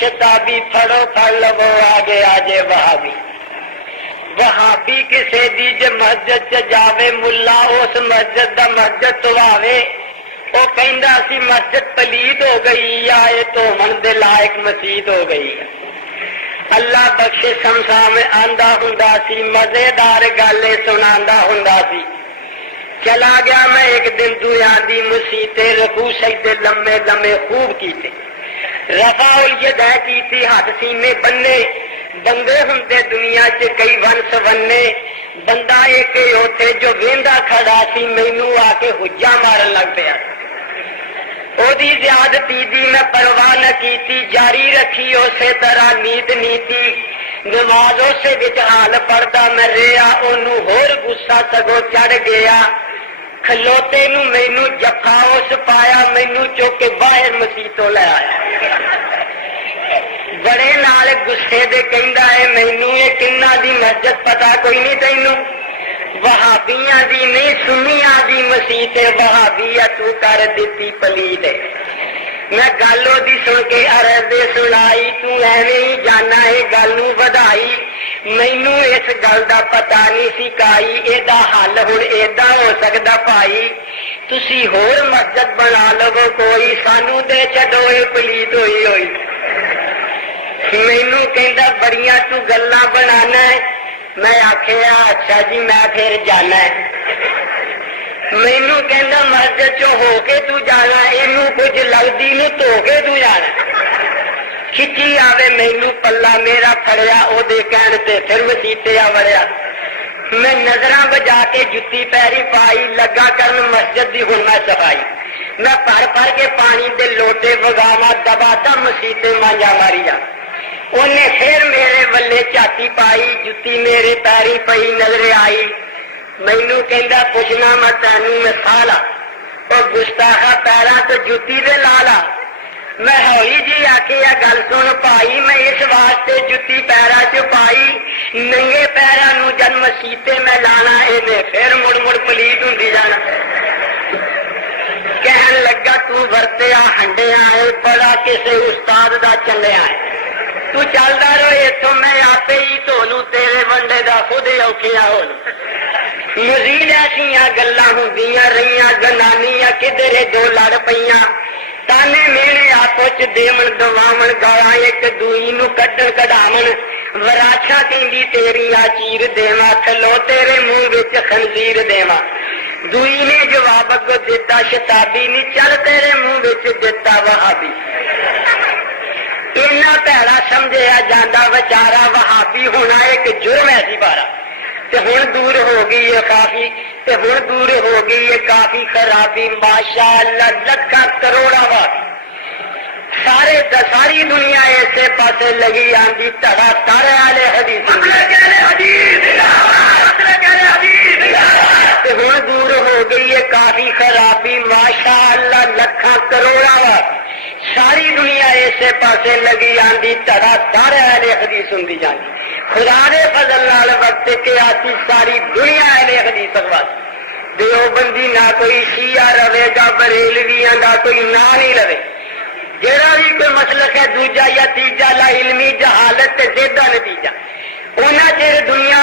شتابی پھڑو پھڑ لو آگے آجے وہابی وہابی کسے دی جے مسجد چ جاوے ملا اس مسجد دا مسجد تواوے وہ کہندا سی مسجد پلید ہو گئی یا اے تو من دے لائق مسجد ہو گئی اللہ بخشے سمسا میں آندا ہوندا سی مزیدار گالے سناندا ہوندا سی چلا گیا میں ایک دن دنیا دی مسیتے رکوع سجدے لمے لمے خوب کیتے رفع الیدہ کیتی ہاتھ سینے بننے بندے ہوندے دنیا چ کئی ون سونے بندہ ایک اوتھے جو ویندا کھڑا سی مینوں آ کے حجا مارن لگ پیا او دی زیادتی دی میں پرواہ نہ کیتی جاری رکھی اسی طرح نیت نیتی نماز اسے وچ حال پڑھدا میں رہیا اونوں ہور غصہ سگو چڑھ گیا کھلوتے نو مینوں جفا اس پایا مینوں چوک کے باہر مسیتوں لے آیا بڑے نال غصے دے کہندا ہے مینوں یہ کنہ دی مسجد پتہ کوئی نہیں تینوں وہابیاں دی نہیں سنیاں دی مسیت وہابیا تو کر دیتی پلید میں گل دی سن کے عرض سنائی تو ایویں ہی جانا ہے گل نو ودائی مینوں اس گل دا پتہ نہیں سی کائی اے دا حل ہن ایدا ہو سکدا بھائی تسی ہور مسجد بنا لو کوئی سانو دے چھڈو اے پلید ہوئی ہوئی مینوں کہندا بڑیاں تو گلاں بنانا ہے میں آکھیا اچھا جی میں پھر جانا ہے مینوں کہندا مسجد چوں ہو کے تو جانا اینوں کچھ لگدی نہیں تو کے تو جانا کھچی آوے مینوں پلا میرا پھڑیا او دے کہن تے پھر مسیتے آ وڑیا میں نظراں بجا کے جتی پیری پائی لگا کرن مسجد دی ہن میں صفائی میں پھر پھر کے پانی دے لوٹے وگاواں دبا دم مسیتے مانجا ماری جا انہیں پھر میرے ولے چاتی پائی جتی میرے پیری پئی نظر آئی مینوں کہندا پوچھنا میں تینوں مثالا اور گستاخا پیراں تو جتی دے لالا میں ہوئی جی آکھیا گل سن پائی میں اس واسطے جتی پیراں چ پائی ننگے پیراں نو جن مسیتے میں لانا اینے پھر مڑ مڑ پلیت ہوندی جانا کہن لگا تو ورتیا ہنڈیا ہے بڑا کسے استاد دا چلیا ہے تو چلدا رہے اتوں میں آپے ہی دھولوں تیرے ونڈے دا خود اوکھیا ہو مزید ایسیاں گلاں ہوندیاں رہیاں جنانیاں کدھرے دو لڑ پیاں تانے میرے آپو چ دیون دواون گالاں ایک دوئی نو کڈن کڈاون وراچھا کہندی تیری آ چیر دیواں کھلو تیرے منہ وچ خنزیر دیواں دوئی نے جواب اگوں دتا شتابی نی چل تیرے منہ وچ دتا وہابی اینا پیڑا سمجھیا جاندہ بچارا وہابی ہونا ایک جرم ایسی بارا تے ہن دور ہو گئی ہے کافی تے ہن دور ہو گئی ہے کافی خرابی ماشاءاللہ لکھاں کروڑا وابی ساری دنیا ایسے پاسے لگی آندی تڑا تارے والے حدیث تے ہن دور ہو گئی ہے کافی خرابی ماشاءاللہ لکھاں کروڑا وابی ساری دنیا ایسے پاسے لگی آندی تڑا تارے والے حدیث ہوندی جاندی خدا دے فضل نال وقت کے آتی ساری دنیا اہل حدیث واسطے دیوبندی نہ کوئی شیعہ رہے گا بریلویاں دا کوئی نام نہیں لوے جہاں بھی کوئی مسلک ہے دوجا یا تیجا لا علمی جہالت تے زیادہ نتیجہ اونا چر دنیا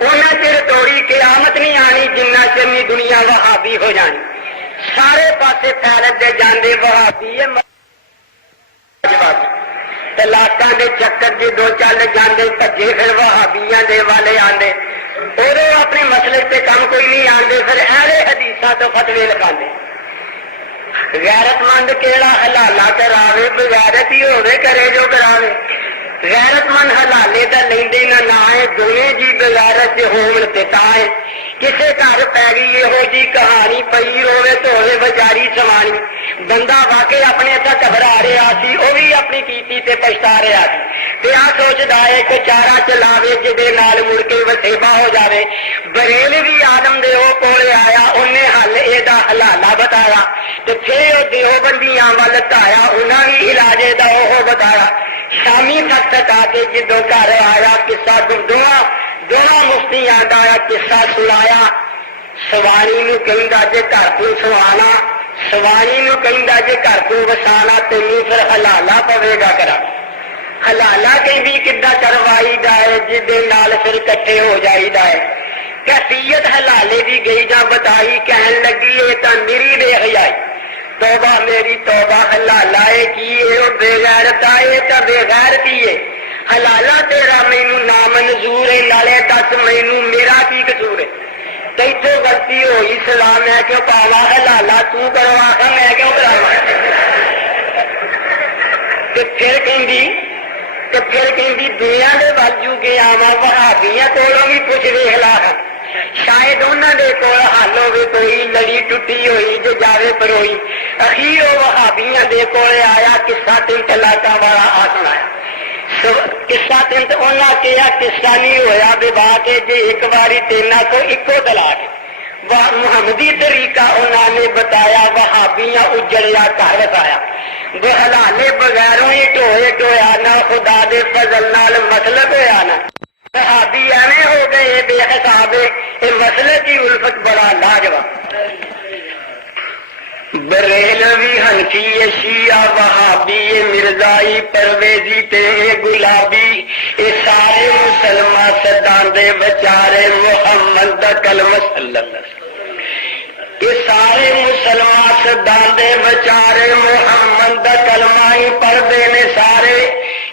اونا چر توڑی قیامت نہیں آنی جنہ چر نہیں دنیا وہابی ہو جانی سارے پاسے پھیلت دے جاندے وہابی ہے طلاقاں دے چکر جی دو چل جاندے بھجے پھر وہابیاں دے والے آندے اور اپنے مسئلے تے کم کوئی نہیں آندے پھر اہل حدیثاں تو فتوی لگاندے غیرت مند کیڑا حلالہ کراوے بغیرت ہی ہوے کرے جو کراوے غیرت مند حلالے دا لیندے نہ ہے دونے جی بغیرت ہون تے تائے کسے گھر پی گئی یہو جی کہانی پئی روے تو ہوئے بچاری سوانی بندہ واقعی اپنے تک گھبرا رہا سی وہ بھی اپنی کیتی تے پچھتا رہا سی تے آ سوچدا ہے کہ چارہ چلاوے جدے نال مڑ کے وسیبا ہو جاوے بریلوی آدم دے او کولے آیا انہیں حل ایدا حلالہ بتایا تے پھر دیوبندیاں ول تایا انہاں بھی علاج دا وہ بتایا شامی تک تک آ کے جدوں گھر آیا قصہ دونوں مفتیاں دا قصہ سنایا سوانی نو کہندا جے گھر تو سوانا سوانی نو کہندا جے گھر تو وسانا تینوں پھر حلالہ پوے گا کرا حلالہ کہیں کدھا کروائی جائے جدے نال پھر کٹھے ہو جائی جائے کیفیت حلالے دی گئی جا بتائی کہن لگی یہ تو میری دیکھ جائی توبہ میری توبہ حلالہ کی بے غیرت آئے تو بے غیرتی ہے حلالہ تیرا مینوں نامنظور ہے نالے دس مینوں میرا کی قصور ہے تیتھے غلطی ہوئی سلام میں کیوں پاوا حلالہ تو کروا کر میں کیوں کراوا پھر کہیں دنیا کے باجو کے آوا وہابیاں کولوں بھی کچھ ویکھ لا شاید انہوں نے کول حل ہوے کوئی لڑی ٹوٹی ہوئی جو جاوے پروئی اخیر وہ وہابیاں دے کول آیا قصہ تین طلاقاں والا آ سنایا قصہ تین تو انہاں کہا قصہ نہیں ہویا بے بات ہے جی ایک باری تینا کو اکو طلاق محمدی طریقہ انہوں نے بتایا وہابیاں اجڑیا گھر بتایا وہ حلالے بغیروں ہی ٹوئے ٹویا نہ خدا دے فضل نال مسلک ہویا نہ صحابی ایویں ہو گئے بے حساب یہ مسئلے کی الفت بڑا لاجواب بریلوی حنفی شیعہ وہابی مرزائی پرویزی تے گلابی یہ سارے مسلمان صدان دے بچارے محمد دا کلمہ صلی اللہ علیہ وسلم یہ سارے مسلمان صدان دے بچارے محمد دا کلمہ ہی پڑھتے نے سارے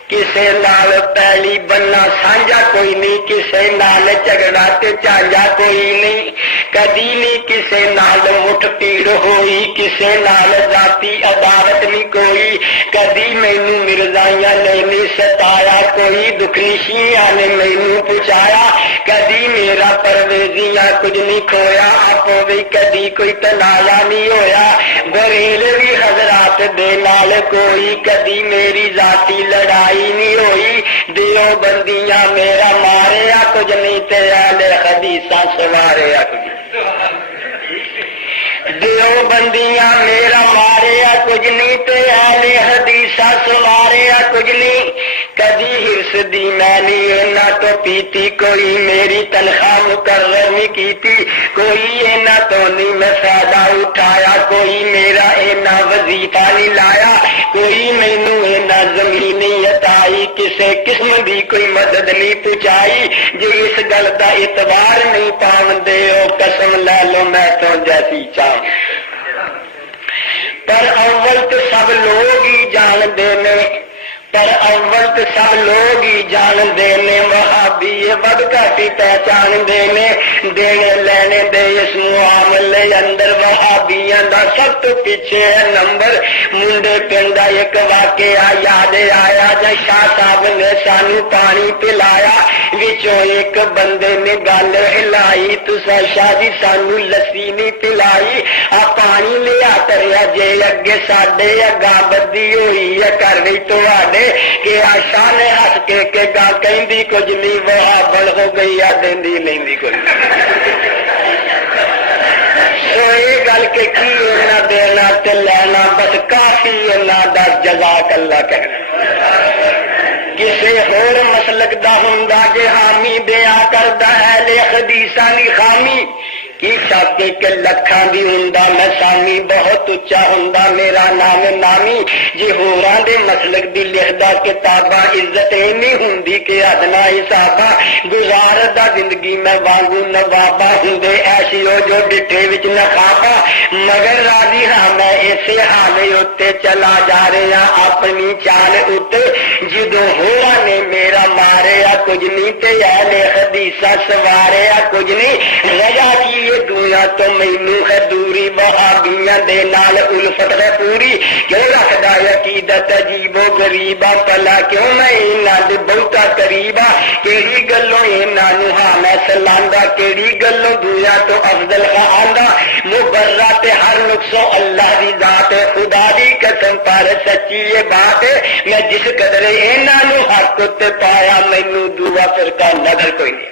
کسے نال پہلی بننا سانجا کوئی نہیں کسے نال جھگڑا تے چانجا کوئی نہیں کدی نہیں کسے نال مٹھ پیڑ ہوئی کسے نال ذاتی عداوت نہیں کوئی کدی مینوں مرزائیاں نے نہیں ستایا کوئی دکھنشیاں نے مینوں پہنچایا کدی میرا پرویزیاں کچھ نہیں کھویا آپوں بھی کدی کوئی تنازع نہیں ہویا بریلوی حضرات دے نال کوئی کدی میری ذاتی لڑائی نہیں ہوئی دیو بندیاں میرا ماریا کچھ نہیں تے اہل حدیثاں سواریا کچھ دیو بندیاں میرا ماریا کچھ نہیں تے اہل حدیثاں سواریا کچھ نہیں کدی ہرس دی میں نہیں اینا تو پیتی کوئی میری تنخواہ مقرر نہیں کیتی کوئی اینا تو نہیں میں فائدہ اٹھایا کوئی میرا اینا وظیفہ نہیں لایا کوئی مینوں اینا زمین نہیں عطائی کسے قسم دی کوئی مدد نہیں پہنچائی جی اس گل دا اعتبار نہیں پاوندے او قسم لے لو میں تو جیسی چاہ پر اول تو سب لوگ ہی جاندے نے پر اول تو سب لوگ ہی جاندے نے وہابی بد گھاٹی پہچان دینے دینے لینے دے اس معاملے اندر وہابیاں دا سب تو پیچھے ہے نمبر منڈے پنڈا ایک واقعہ یاد آیا جب شاہ صاحب نے سانو پانی پلایا وچوں ایک بندے نے گل ہلائی تسا شاہ جی سانو لسی نہیں پلائی آ پانی لیا کریا جے اگے ساڈے اگا بدی ہوئی ہے کر رہی تواڈے کہ آشا نے ہس کے گا کہندی کچھ نہیں وہ بڑ ہو گئی آ دیندی لیندی کچھ سو یہ گل کہ کی انہاں دینا تے لینا بس کافی انہاں دا جزاک اللہ کہنا کسے ہور مسلک دا ہوندا جے حامی دیا کردا ہے لے حدیثاں دی خامی کی شک کہ لکھاں دی ہوندا میں سامی بہت اچا ہوندا میرا نام نامی جی ہوراں دے مسلک دی لکھدا کتاباں عزت نہیں ہوندی کہ ادنا حسابا گزاردا زندگی میں وانگو نوابا ہوندے ایسی ہو جو ڈٹھے وچ نہ کھابا مگر راضی ہاں میں اسے حالے اتے چلا جا رہا اپنی چال اتے جدوں ہوراں نے میرا ماریا کچھ نہیں تے اہل حدیثاں سواریا کچھ نہیں رجا کی دنیا تو مینوں ہے دوری وہابیاں دے نال الفت ہے پوری کیوں رکھدا عقیدت عجیب و غریبا پلا کیوں میں انہاں دے بہتا قریبا کیڑی گلوں انہاں نوں ہاں میں سلاندا کیڑی گلوں دنیا تو افضل آندا مبرہ تے ہر نقصوں اللہ دی ذات خدا دی قسم پر سچی یہ بات میں جس قدر انہاں نوں حق تے پایا مینوں دعا فرقہ نظر کوئی نہیں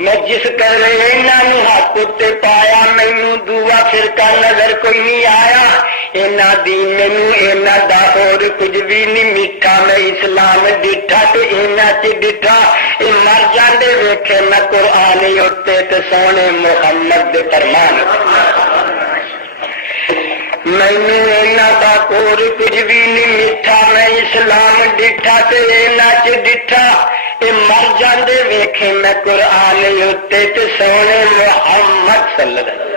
میں جس قدر انہوں حق تے پایا مینوں دعا فرقہ نظر کوئی نہیں آیا اینا دین مینوں اینا دا اور کچھ بھی نہیں میٹھا میں اسلام ڈٹھا تے اینا چ ڈٹھا اے مر جاندے ویکھے میں قرآن اتے تے سونے محمد دے فرمان مینوں اینا دا کور کچھ بھی نہیں میٹھا میں اسلام ڈٹھا تے اینا چ ڈٹھا اے مر جاندے ویکھے میں قرآن اُتے تے سونے محمد صلی اللہ علیہ وسلم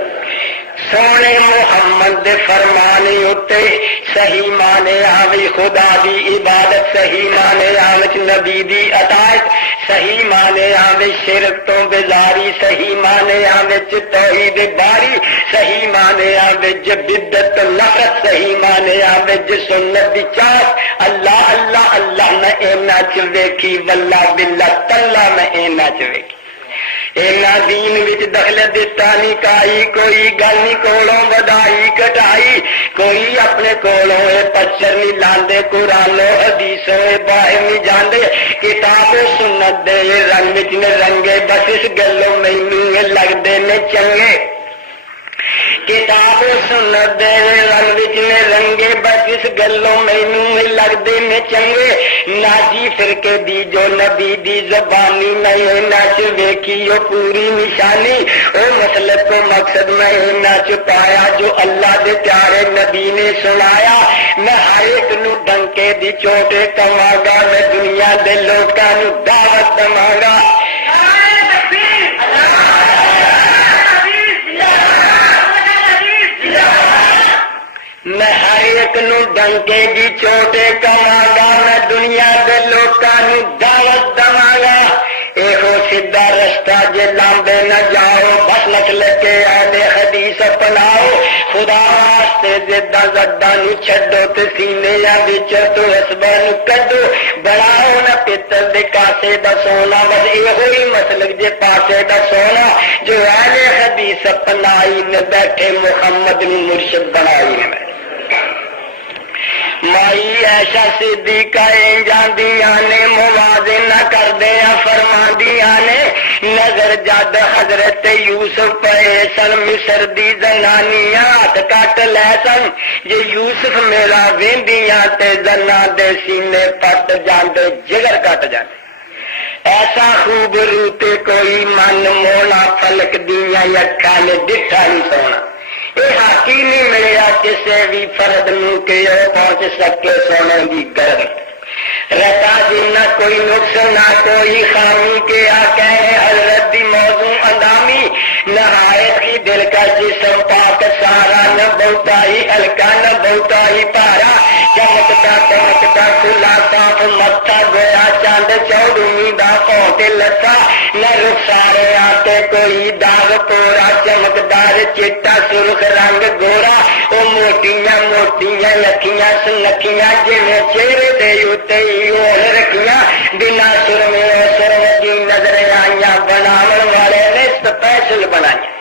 سونے محمد دے فرمان اُتے صحیح مانے آوی خدا دی عبادت صحیح مانے آوچ نبی دی اطاعت صحیح مانے آوے شرک تو بیزاری صحیح مانے آوچ توحید باری صحیح مانے آوچ بدعت نفرت صحیح مانے آوچ سنت دی چاہت اللہ اللہ اللہ میں اینا چ ویکھی واللہ باللہ تاللہ میں اینا چ ویکھی اینا دین وچ دخل دتا نہیں کائی کوئی گل نہیں کولوں ودائی کٹائی کوئی اپنے کولوں پچر نہیں لاندے قرآن و حدیثوں باہر نہیں جاندے کتاب و سنت دے رنگ وچ نے رنگے بس اس گلوں مینوں لگدے نے چنگے کتاب و سنت دے رنگ وچ نے رنگے بس اس گلوں مینوں لگدے نے چنگے ناجی فرقے دی جو نبی دی زبانی میں نچ ویکھی او پوری نشانی او مسلک و مقصد میں نچ پایا جو اللہ دے پیارے نبی نے سنایا میں ہر ایک نو ڈنکے دی چوٹے کواں گا میں دنیا دے لوکاں نو دعوت دواں گا میں ہر ایک نو ڈنکے دی چوٹے کواں گا میں دنیا دے لوکاں نو دعوت دواں گا ایہو سیدھا رستہ جے لامبے نہ جاؤ بس نکل کے اہل حدیث اپناؤ خدا واسطے زدہ زدہ نو چھڈو تے سینے یا وچ تو حسبہ نو کڈو بڑاؤ نہ پتل دے کاسے دا سونا بس ایہو ہی مسلک جے پاسے دا سونا جو اہل حدیث اپنائی نے بیٹھے محمد نو مرشد بنائی نے مائی ایشا صدیقہ جاندیاں نے موازنہ کردیاں فرماندیاں نے نظر جد حضرت یوسف پے سن مصر دی زنانیاں ہاتھ کٹ لے سن جے یوسف میرا ویندیاں تے زنا دے سینے پٹ جاندے جگر کٹ جاندے ایسا خوب روتے کوئی من مونا فلک دیاں اکھاں نے ڈٹھا نہیں سونا یہ حقی نہیں ملیا کسے بھی فرد نو کہ پہنچ سکے سونے کی گرد رہتا جنا کوئی نقص نہ کوئی خامی کے آقا حضرت دی موضوع اندامی نہایت کی دل کا جسم پاک سارا نہ بہتا ہی ہلکا نہ بہتا ہی پارا چمکتا چمکتا کھلا صاف متھا گویا چاند چودھویں دا پونٹ لتا نہ رخسارے آتے کوئی داغ پورا چمکدار چٹا سرخ رنگ گورا او موٹیاں موٹیاں لکھیاں سنکھیاں جویں چہرے دے اُتے ہی ہون رکھیاں بنا سرمے او سرم دی نظر آئیاں بناون والے نے سپیشل بنائیاں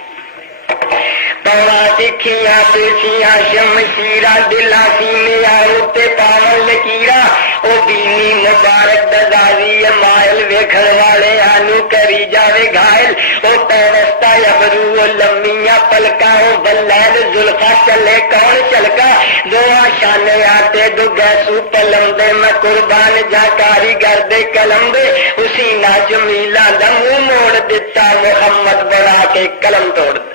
پونا تکھیاں پیچھیاں شمشیراں دلاں سینیاں اُتے پاون لکیراں او دینی مبارک دزازی مائل ویکھن والے آنو کری جاوے گھائل او پیوستہ ابرو او لمیاں پلکاں او بلیل زلفا چلے کون چلکا دعا شانے آتے دو گیسو پلم دے میں قربان جا کاریگر دے قلم دے اسی نا جمیلہ دا منہ موڑ دیتا محمد بنا کے قلم توڑ دے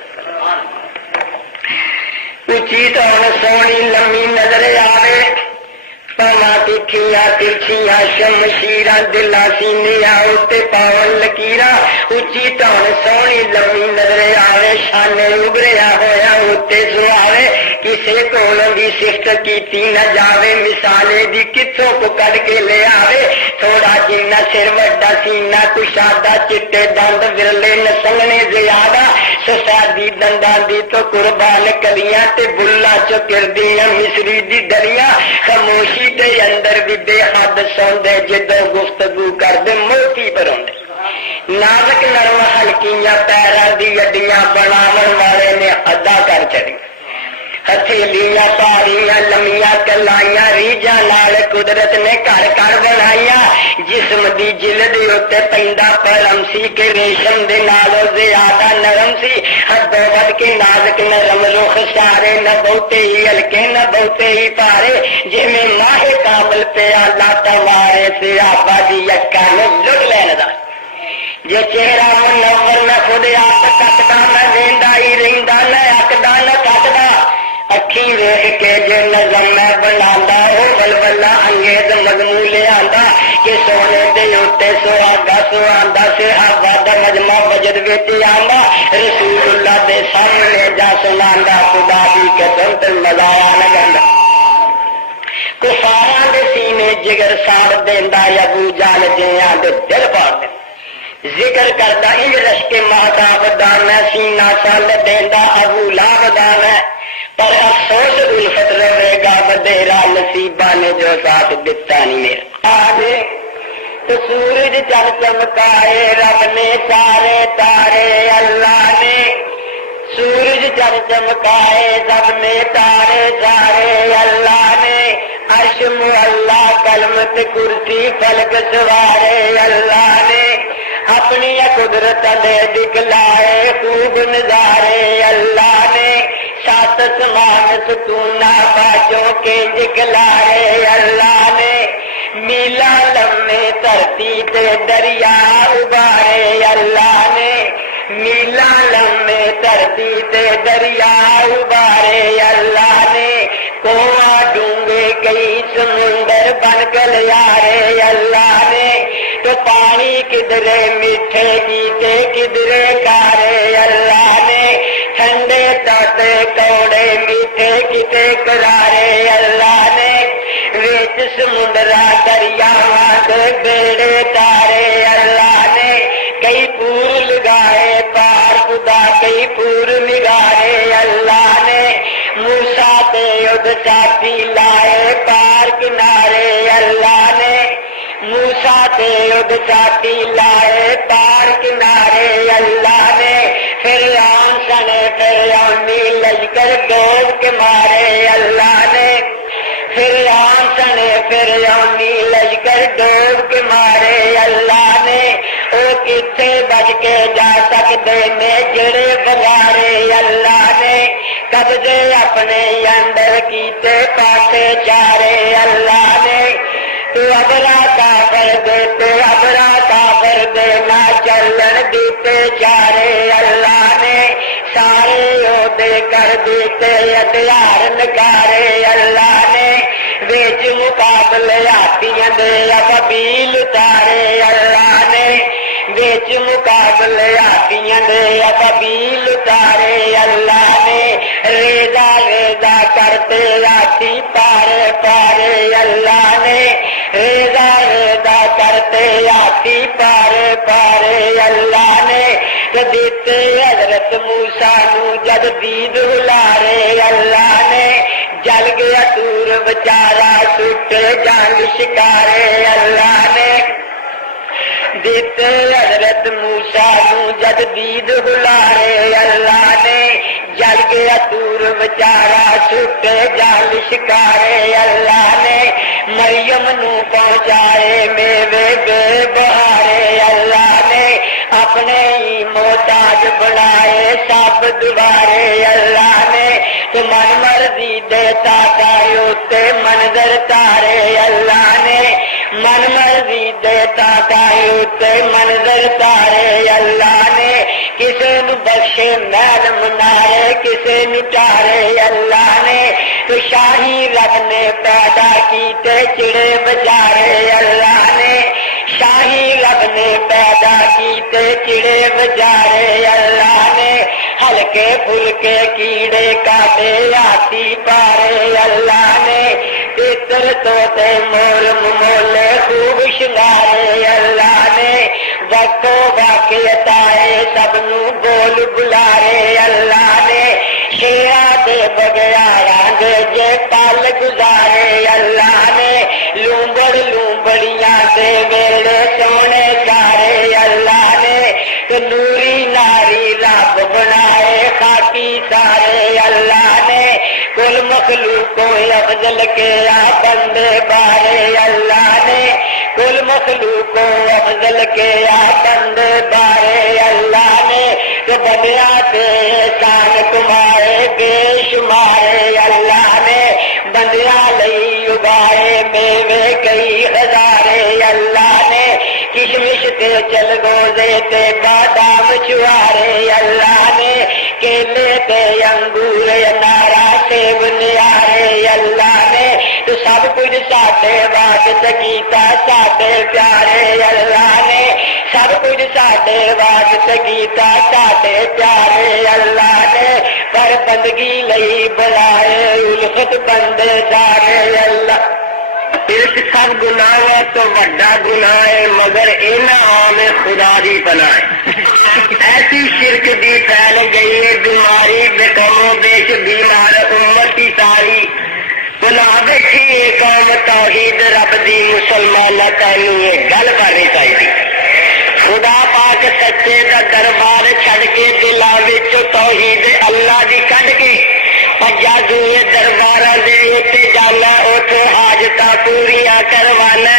اچھی تو سونی لمی نظر آوے پاواں تکھیاں ترچھیاں شمشیراں دلاں سینیاں اُتے پاون لکیراں اچھی تو سونی لمی نظر آوے شانے ابھریا ہویا اُتے سواوے کسے کولوں دی صفت کیتی نہ جاوے مثالے دی کتھوں کو کڈ کے لے آوے تھوڑا جنا سر وڈا سینہ کشادہ چٹے دند ورلے نسلنے زیادہ سسادی دنداں دی تو قربان کلیاں تے بلا چو کردیاں مصری دی ڈلیاں خاموشی تے اندر بھی بے حد سوندے جدو گفتگو کر دے موتی پروندے نازک نرم ہلکیاں پیراں دی اڈیاں بناون والے نے ادا کر چڑی ہتھیلیاں پاریاں لمیاں کلائیاں ریجاں نال قدرت نے کر کر بنائیاں جسم دی جلد اتے پیندا پرم سی کہ ریشم دے نالوں زیادہ نرم سی حدوں ود کے نازک نرم رخ سارے نہ بہتے ہی ہلکے نہ بہتے ہی پارے جویں ماہ کامل پہ لاتا مارے سے آبا دی اکھاں نوں لٹ لین دا جے چہرہ منور نہ خود آپ کٹدا نہ ویندا ہی رہندا نہ اکدا نہ کٹدا اکھی ویکھ کے جو نظم میں بنانا وہ ولولہ انگیز مضمون لے آندا کہ سونے دے اوتے سہاگا سہاندا صحابہ دا مجمع وجد وچ آندا رسول اللہ دے سامنے جا سناندا خدا دی قسم تے مزہ آ لگا کفاراں دے سینے جگر ساڑ دیندا ابو جہل جیاں دے دل پاڑ دیندا ذکر کرتا انج رشک مہتاب دانا سینہ سال دیندا ابو لہب دانا پر افسوس الفت رہے گا بدیرا نصیبہ نے جو ساتھ دتا نہیں میرا آجے تو سورج چل چمکائے رب نے سارے تارے اللہ نے سورج چل چمکائے رب نے تارے سارے اللہ نے عرش معلا کلمت کرسی فلک سوارے اللہ نے اپنی قدرت دے دکھلائے خوب نظارے اللہ نے سات سمان ستونا باجوں کے دکھلائے اللہ نے میلا لمے دھرتی تے دریا ابارے اللہ نے میلا لمے دھرتی تے دریا ابارے اللہ نے کنواں ڈونگے کئی سمندر بن گلیارے اللہ نے تو پانی کدرے میٹھے گیتے کدرے کارے اللہ نے ٹھنڈے تاتے کوڑے میٹھے کتے کرارے اللہ نے ویچ سمندرا دریاواں دے بیڑے تارے اللہ نے کئی پور لگائے پار خدا کئی پور نگارے اللہ نے موسیٰ تے اد چاٹی لائے پار کنارے اللہ نے موسیٰ تے اد چاٹی لائے پار کنارے اللہ نے فرعون سنے فرعونی لشکر ڈوب کے مارے اللہ نے فرعون سنے فرعونی لشکر ڈوب کے مارے اللہ نے وہ کتنے بچ کے جا سکتے نے جڑے بغارے اللہ نے قبضے اپنے اندر کیتے پاسے چارے اللہ نے تو ابرا کافر دیتے ابرا کافر دینا چلن دیتے چارے اللہ نے سارے عہدے کر دیتے ہتھیار نکارے اللہ نے ویچ مقابلے ہاتھیاں دے ابابیل اتارے اللہ نے ویچ مقابلے ہاتھیاں دے ابابیل اتارے اللہ نے ریزا ریزا کرتے ہاتھی پارے پارے اللہ نے ریزا ریزا کرتے ہاتھی پارے پارے اللہ نے دیتے حضرت موسیٰ نو جد دید ہلارے اللہ نے جل گیا دور بچارا سٹے جنگ شکارے اللہ نے دیتے حضرت موسیٰ نو جد دید ہلارے اللہ نے جل گیا دور بچارا سٹے جنگ شکارے اللہ نے مریم نو پہنچائے میوے بے بہارے اللہ نے اپنے ہی محتاج بنائے سب دوبارے اللہ نے تو من مرضی دیتا تاروتے منظر تارے اللہ نے من مرضی دیتا تاروتے منظر تارے اللہ نے کسے نو بخشے محل منارے کسے نٹارے اللہ نے تو شاہی رب نے پیدا کیتے چڑے بچارے اللہ نے شاہی رب نے پیدا کیتے چڑے بچارے اللہ نے ہلکے پھلکے کیڑے کاٹے ہاتھی پارے اللہ نے تتر توتے مور مولے خوب شنگارے اللہ نے وقتو واقع عطائے سب نو بول بلارے اللہ نے شیرا دے بگیاراں دے جے پال گزارے اللہ نے لومبڑ لومبڑیاں دے ویڑے سونے سارے اللہ نے تو نوری ناری رب بنائے خاکی سارے اللہ نے کل مخلوقوں افضل کے بندے بارے اللہ نے کل مخلوقوں افضل کے بندے بارے اللہ نے تو بندیا سے کان تمہارے بے شمارے اللہ نے بندیا لئی اگائے میوے کئی ہزارے اللہ نے کشمش تے چل گوزے تے بادام چوارے اللہ نے کیلے تے انگور انارا رقیب نیارے اللہ نے تو سب کچھ ساڈے واسطے کیتا ساڈے پیارے اللہ نے سب کچھ ساڈے واسطے کیتا ساڈے پیارے اللہ نے پر بندگی لئی بنائے الفت بندے سارے اللہ شرک سب گناہ تو بڑا گناہ ہے مگر انعام خدا دی پناہ ایسی شرک دی پھیل گئی ہے بیماری بے کم و بیش بیمار امت کی ساری بنا بیٹھی ہے قوم توحید رب دی مسلمان تینوں یہ گل کرنی چاہیے خدا پاک سچے دا دربار چھڑ کے دلاں وچ توحید اللہ دی کڈ کے پجا دوئے درباراں دے اتے جانا اوتھے حاجتاں پوریاں کروانا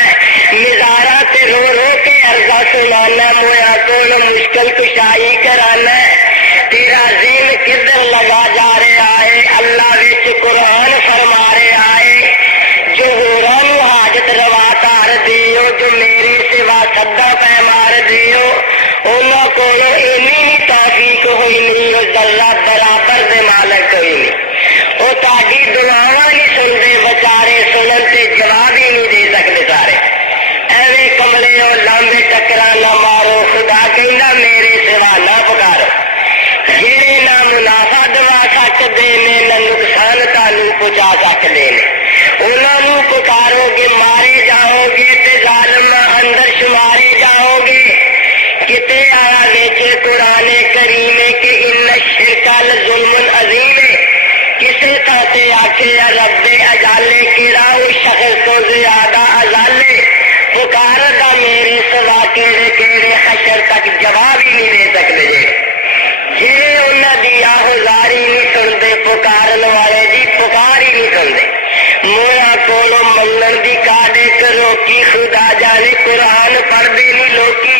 مزاراں تے رو رو کے عرضاں سنانا مویا کول مشکل کشائی کرانا تیرا ذہن کدھر لگا جا رہا ہے اللہ وچ قرآن فرما رہا ہے جو ہوراں حاجت روا تار دیو جو میری سوا سدا پہ مار دیو انہاں کول اینی توفیق ہوئی نہیں وہ ذرہ برابر دے مالک ہوئی نہیں وہ تاری دعاواں نہیں سنتے بچارے سنن تے جواب ہی نہیں دے سکتے سارے ایویں کملے اور لامبے ٹکرا نہ مارو خدا کہنا میرے سوا نہ پکارو جہے نہ منافع دوا سکتے نے نہ نقصان تانوں پہنچا سکتے نے انہوں پکارو گے مارے جاؤ گے تے ظالم اندر شمارے جاؤ گے کتے آیا ویچے قرآن کریم کہ ان الشرک لظلم عظیم کسے تاتے آکھے رب اجالے کیڑا اس شخص تو زیادہ ازالے پکار دا میرے سوا کیڑے کیڑے حشر تک جواب ہی نہیں دے سکتے جی انہوں دی آہزاری نہیں سنتے پکارن والے دی پکار ہی نہیں سنتے مویا کولو منگن دی کاڈے کرو کی خدا جانے قرآن پڑھتے نہیں لوکی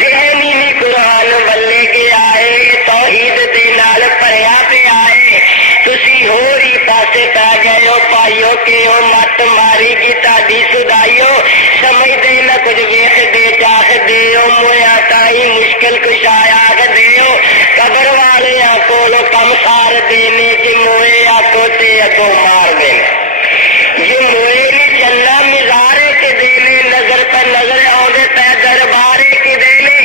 ذہن ہی نہیں قرآن ولے گیا ہے توحید دے نال پریا پہ آئے تسی ہوری پاسے پا گئے ہو پائیو کہ ہو مت ماری گی تاڈی سدائیو سمجھ دے نہ کچھ ویخ دے چاخ دے ہو مویا تائی مشکل کشایا آخ دے ہو قبر والے کولو کم سار دینے جی موئے آکو تے اگو مار دینے جی موئے نہیں چلنا مزارے کے دینے نظر پر نظر آدھے پہ دربارے کے دینے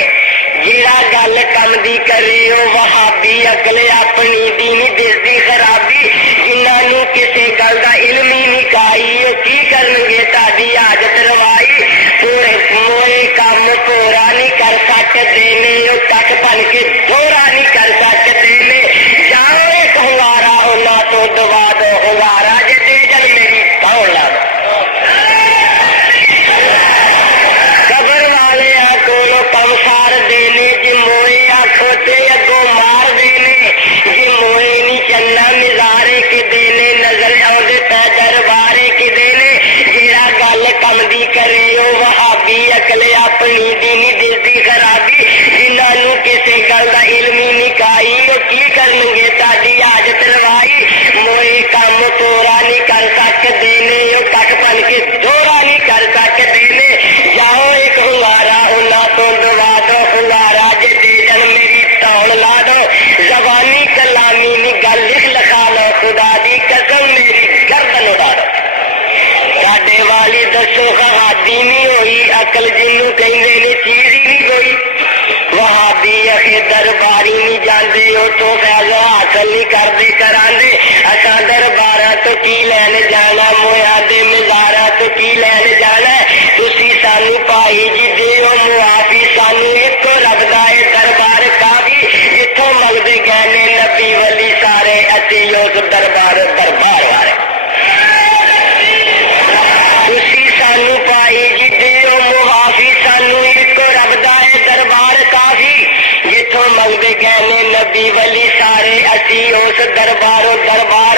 جیڑا گل کم دی کرے ہو وہابی اگلے اپنی دینی دستی خرابی جنہوں کسی گل کا علم ہی نہیں کائی وہ کی کرن گے تاری حاجت روائی پورے موئے کام پورا نہیں کر سکتے نے وہ تک بن کے تھوڑا نہیں کر سکتے نے جاؤ ایک ہنگارا ہونا تو دوا دو ہنگارا جی دے جل میری پاؤ لا قبر والے کولو کم سار دینے جی موئے کھوتے اگوں مار دینے جی موئے نہیں چلنا مزارے کے دینے نظر آدھے پہ دربارے کے دینے جیڑا گل کم دی کرے ہو وہابی اکلے اپنی دینی دستی خرابی جنہوں کسی گل کا علم ہی نہیں کائی وہ کی کرن گے تاری حاجت روائی موئے کام پورا نہیں کر سکتے نے وہ کٹ بن کے تھوڑا نہیں کر سکتے نے جاؤ ایک ہنگارا ہونا تو دوا دو ہنگارا جی دے جن میری توڑ لا دو زبانی کلامی نہیں گل لکھ لکھا لو خدا دی قسم میری گردن اڑا دو ساڈے والی دسو خادی نہیں ہوئی عقل جنوں کہندے نے چیز ہی نہیں کوئی وہابی اخے درباری نہیں جاندے اتوں فیض حاصل نہیں کرتے کراندے اساں درباراں تو کی لین جانا مویا دے مزاراں تو کی لین جانا تسی سانو پائی جی دیو معافی سانو ایک لگدا ہے دربار کافی جتوں منگدے گئے نے نبی ولی سارے اسی اس دربار والے تسی سانو پائی جی دیو معافی سانو ایک لگدا ہے دربار کافی جتوں منگدے گئے نے نبی ولی سارے اسی اس دربار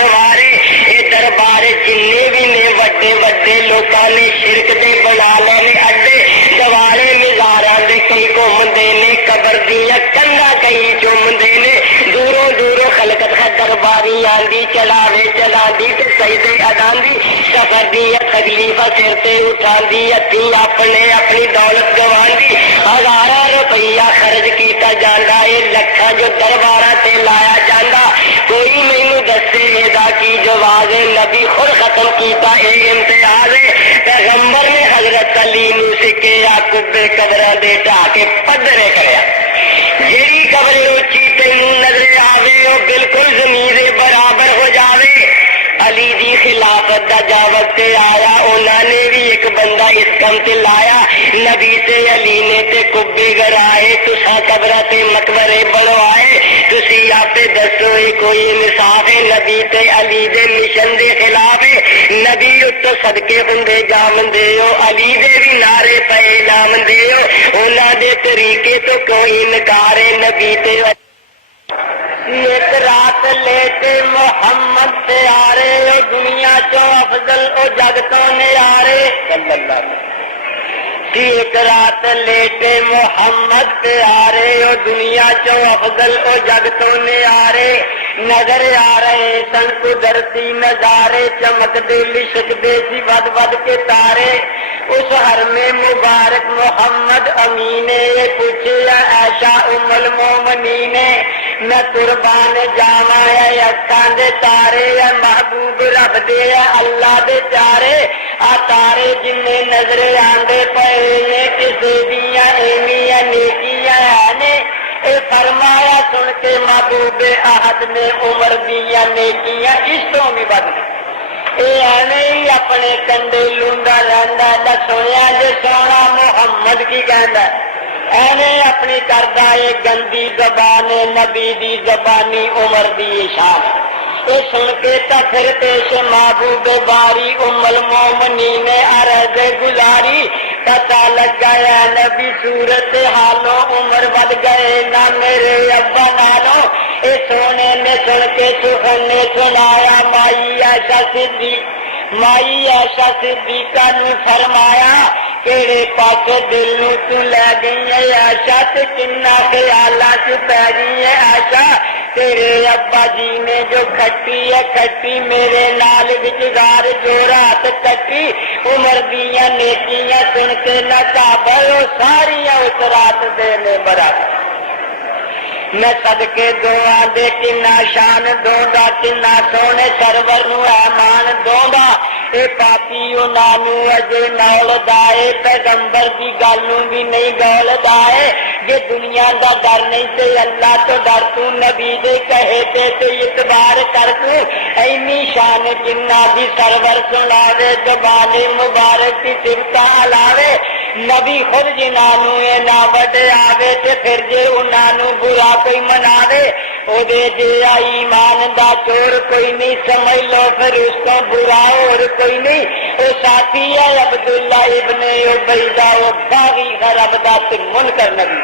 والے یہ دربار جن بھی نے وڈے وڈے لوگوں نے شرک دے بنا لینے اڈے دوالے مزاراں دے کئی گھومتے نے قبر دیا کنڈا کئی چومتے نے دوروں دوروں خلقت کا درباری آندی چلاوے چلاندی تے سجدے اڈاندی سفر دیا تکلیف سر تے اٹھاندی ہتھی اپنے اپنی دولت گواندی ہزاراں روپیہ خرچ کیتا جاندا ہے لکھاں جو درباراں تے لایا جاندا کوئی مینوں دسے ادا کی جو واضح نبی خود ختم کیتا یہ امتیاز ہے پیغمبر نے حضرت علی نو سکے یا کبے قبراں دے ڈھا کے پدرے کریا جیڑی قبر اچھی تینوں نظر آوے وہ بالکل زمین دے برابر ہو جاوے علی دی خلافت دا جا وقت آیا انہوں نے بھی ایک بندہ اس کم تے لایا نبی تے علی نے تے کبے گرائے تسا قبراں تے مقبرے بنوائے تسی آپے دسو کوئی انصاف ہے نبی تے علی دے مشن دے خلاف ہے نبی اتو صدقے ہندے جامندے ہو علی دے بھی نعرے پے جامندے ہو انہاں دے طریقے تو کوئی انکار ہے نبی تے ایک رات لیٹے محمد پیارے او دنیا چو افضل او جگ تو نیارے صلی اللہ علیہ وسلم ایک رات لیٹے محمد پیارے او دنیا چو افضل او جگ تو نیارے نظر آ رہے سن قدرتی نظارے چمک دے لشک دے سی ود ود کے تارے اس حرم مبارک محمد امین نے پوچھا عائشہ ام المومنین میں قربان جاواں ہے اکھاں دے تارے ہے محبوب رب دے ہے اللہ دے پیارے آ تارے جن نظر آندے پئے نے کسے دیاں ایویں نیکیاں نے اے فرمایا سن کے محبوب احد نے عمر دیاں نیکیاں اس تو بھی ود ہی اپنے کنڈے لوندا رہندا سنیا جے سونا محمد کی کہندا ایویں اپنی کردا اے گندی زبان نبی دی زبانی عمر دی شان یہ سن کے تا پھر پیش محبوب باری ام المومنین نے عرض گزاری پتا لگ گیا نبی صورت حالوں عمر ود گئے نہ میرے ابا نالوں اے سونے نے سن کے سخن نے سنایا مائی عائشہ صدیقہ نے فرمایا کیڑے پاسے دل نو تو لے گئی ہے عائشہ تے کنا خیالاں چ پی گئی ہے عائشہ تیرے ابا جی نے جو کھٹی ہے کھٹی میرے نال وچگار جو رات کٹی عمر دیاں نیکیاں سن کے نہ کابل ساریاں اس رات دے نے برابر میں صدقے دعا دے کنا شان دوندا کنا سونے سرور نو ایمان دوندا اے پاپی انہاں نو اجے نال دائے پیغمبر دی گل نو بھی نہیں گول دائے جے دنیا دا ڈر نہیں تے اللہ تو ڈر تو نبی دے کہے تے اعتبار کر تو اینی شان جنہ دی سرور سناوے زبان مبارک دی صفتاں علاوے نبی خود جنہوں نہ وڈے آوے تے پھر جے انہوں برا کوئی مناوے او دے جے ایمان دا چور کوئی نہیں سمجھ لو پھر اس کو برا اور کوئی نہیں او ساتھی ہے عبداللہ ابن عبیدہ او باغی خراب دا تے منکر نبی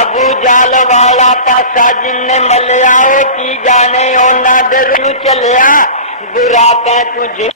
ابو جال والا پاسا جن نے ملیا او کی جانے انہاں در نو چلیا برا کہ تجھے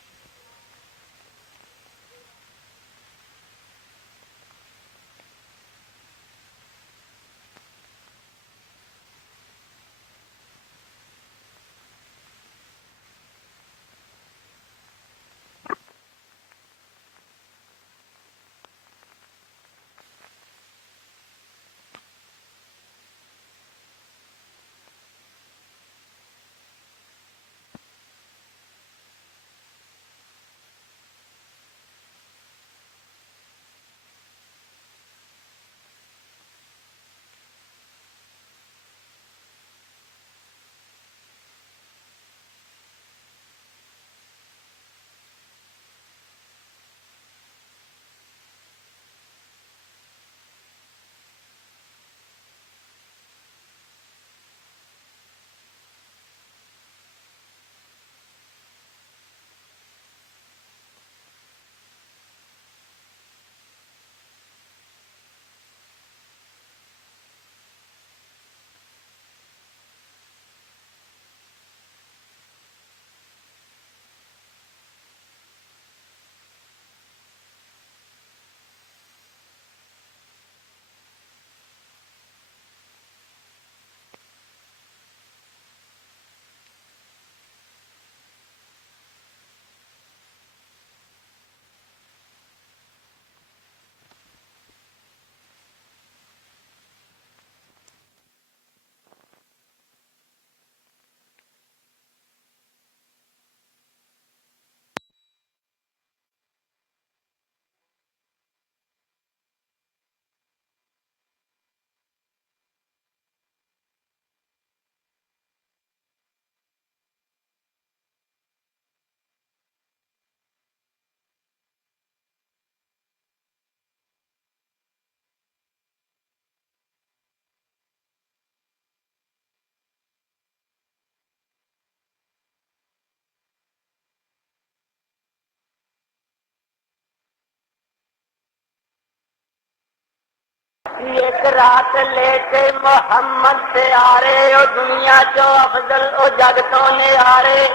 ایک رات لے کے محمد سے آ رہے او دنیا چو افضل او جگتوں نے آ رہے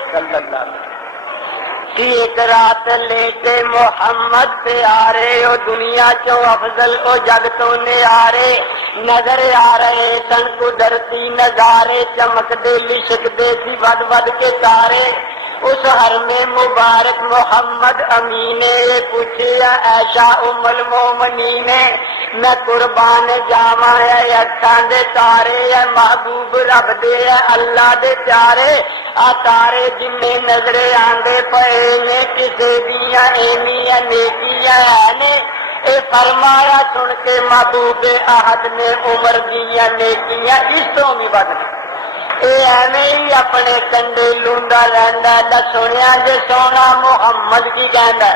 ایک رات لے کے محمد سے آ رہے او دنیا چو افضل او جگتوں نے آ رہے نظر آ رہے سن قدرتی نظارے چمک دے لشک دے سی ود ود کے تارے اس حرم مبارک محمد امین نے پوچھیا عائشہ ام المومنین نے میں قربان جاواں ہے اکھاں دے تارے ہے محبوب رب دے ہے اللہ دے پیارے آ تارے جنے نظرے آندے پئے نے کسے دیاں ایویں نیکیاں نے اے فرمایا سن کے محبوب احد نے عمر دیاں نیکیاں اس تو بھی ود اے ایویں ہی اپنے کنڈے لونڈا رہندا نہ سنیا جے سونا محمد کی کہندا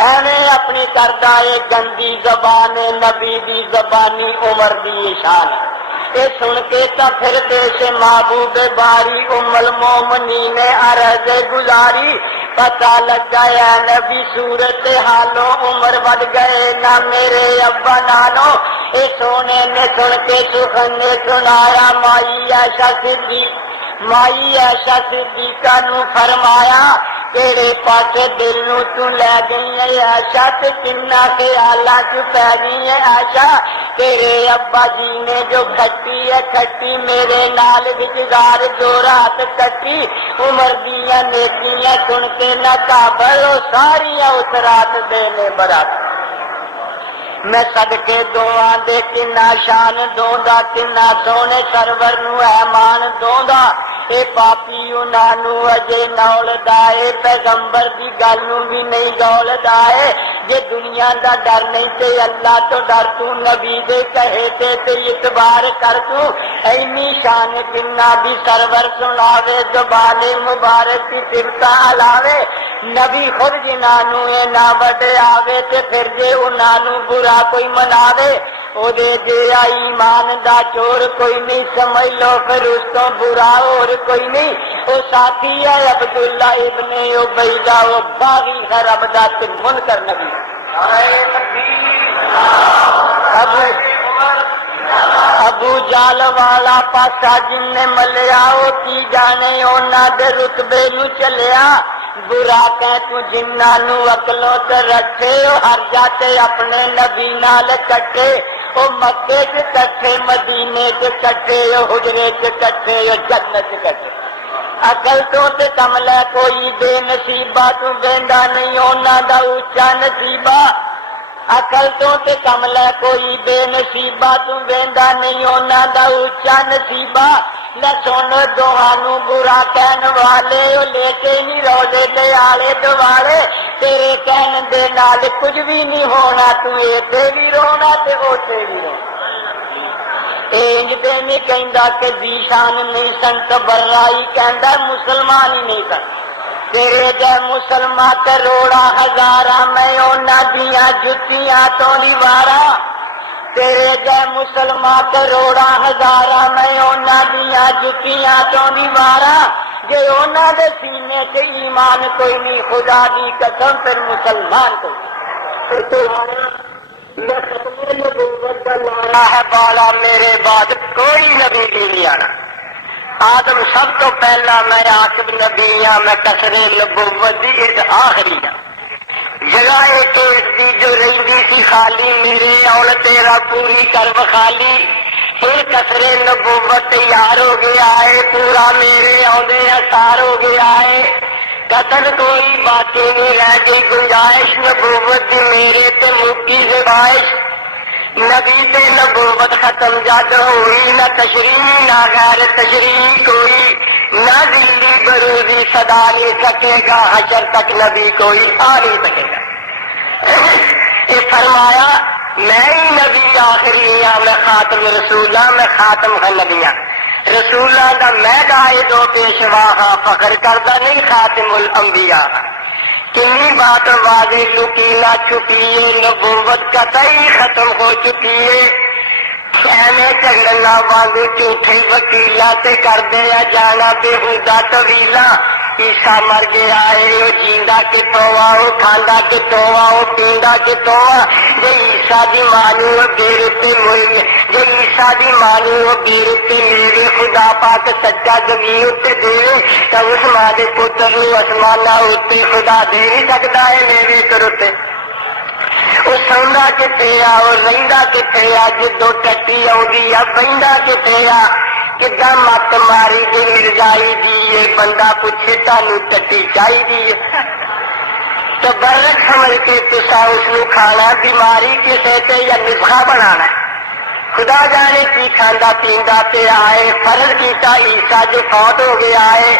ایویں اپنی کردا اے گندی زبان نبی دی زبانی عمر دی شان اے سن کے تا پھر پیش محبوب باری ام المومنین نے عرض گزاری پتہ لگا یا نبی صورت حالوں عمر ود گئے نہ میرے ابا نالوں اے سونے نے سن کے سخن نے سنایا مائی عائشہ صدیقہ نو فرمایا تیرے پاسے دل نو تو لے گئی ہے عائشہ تے کنا خیالاں چ پی گئی ہے عائشہ تیرے ابا جی نے جو کھٹی ہے کھٹی میرے نال وچگار جو رات کٹی عمر دیاں نیکیاں سن کے نہ کابل ساریاں اس رات دے نے برات میں صدقے دعا دے کنا شان دوندا کنا سونے سرور نو ایمان دوندا اے پاپی انہاں نو اجے نول دائے پیغمبر دی گل نو بھی نہیں گول دائے جے دنیا دا ڈر نہیں تے اللہ تو ڈر تو نبی دے کہے تے اعتبار کر تو اینی شان کنا بھی سرور سناوے زبان مبارک کی صفتاں علاوے نبی خود جنہاں نو اے نہ وڈے آوے تے پھر جے انہاں نو برا کوئی مناوے او دے جیا ایمان دا چور کوئی نہیں سمجھ لو پھر اس تو برا اور کوئی نہیں او ساتھی ہے عبداللہ ابن عبیدہ وہ باغی ہے رب دا تے منکر نبی ابو جال والا پاسا جن نے ملیا او کی جانے اونا دے رتبے نو چلیا برا کہ تو جنہاں نو عقلوں تے رکھے او ہر جاتے اپنے نبی نال کٹے او مکے چ کٹھے مدینے چ کٹھے او حجرے چ کٹھے او جنت چ کٹھے عقل تو تے کمل ہے کوئی بے نصیبہ تو ویندا نہیں اونا دا اونچا نصیبہ عقل تو تے کمل ہے کوئی بے نصیبہ تو ویندا نہیں اونا دا اونچا نصیبہ نہ سن دوہانو برا کہن والے او لے کے نہیں روزے دے آلے دوالے تیرے کہن دے نال کچھ بھی نہیں ہونا تو ایتھے بھی رونا تے اوتھے بھی رونا انج تے نہیں کہندا کہ ذیشان نہیں سن تبرائی کہندا مسلمان ہی نہیں سن تیرے جے مسلمان کروڑا ہزاراں میں اونا دیاں جتیاں تو نہیں وارا تیرے جے مسلمان کروڑا ہزاراں میں اونا دیاں جتیاں تو نہیں وارا جے اونا دے سینے تے ایمان کوئی نہیں خدا دی قسم پھر مسلمان کو میں ختم نبوت کا نعرہ ہے بالا میرے بعد کوئی نبی نہیں آنا آدم سب تو پہلا میں عاقب نبی ہاں میں کسرے نبوت دی اس آخری ہاں جگہ تو اس دی جو رہندی سی خالی میرے اول تیرا پوری کر بخالی پھر کسرے نبوت تیار ہو گیا ہے پورا میرے آدھے اثار ہو گیا ہے قتل کوئی باقی نہیں رہ گئی گنجائش نبوت دی میرے تے مکی زبائش نبی تے نبوت ختم جد ہوئی نہ تشریح نہ غیر تشریح کوئی نہ دلی بروزی صدا نہیں سکے گا حشر تک نبی کوئی آ نہیں سکے گا یہ فرمایا میں ہی نبی آخری ہاں میں خاتم رسول ہاں میں خاتم نبی ہاں رسولہ دا میں گائے دو پیشوا ہاں فخر کردا نہیں خاتم الانبیاء کنی بات واضح لکیلا چھپیے نبوت قطعی ختم ہو چکی ہے ایویں جھگڑنا وانگ جھوٹے وکیلا تے کر دیا جانا بےہودہ طویلا عیسیٰ مر گیا ہے، وہ جیندا کتوں آ، وہ کھاندا کتوں آ، وہ پیندا کتوں آ؟ جے عیسیٰ دی ماں نوں وہ گیر تے موئی، جے عیسیٰ دی ماں نوں وہ گیر تے میرے خدا پاک سچا زمین اتنے دے تو اس ماں دے پتر نوں آسماناں اتنے خدا دے نہیں سکتا ہے میرے کروتے؟ وہ سوندا کتے آ، وہ رہندا کتے آ، جدوں ٹٹی آؤندی آ بہندا کتے آ؟ کداں مت ماری جی مرزائی جی یہ بندہ پوچھے تانوں ٹٹی چاہیے تو برک سمجھ کے تسا اس نو کھانا بیماری کسے تے یا نسخہ بنانا؟ خدا جانے کی کھانا پیندا تے آئے، فرض کیتا عیسیٰ جو فوت ہو گیا ہے،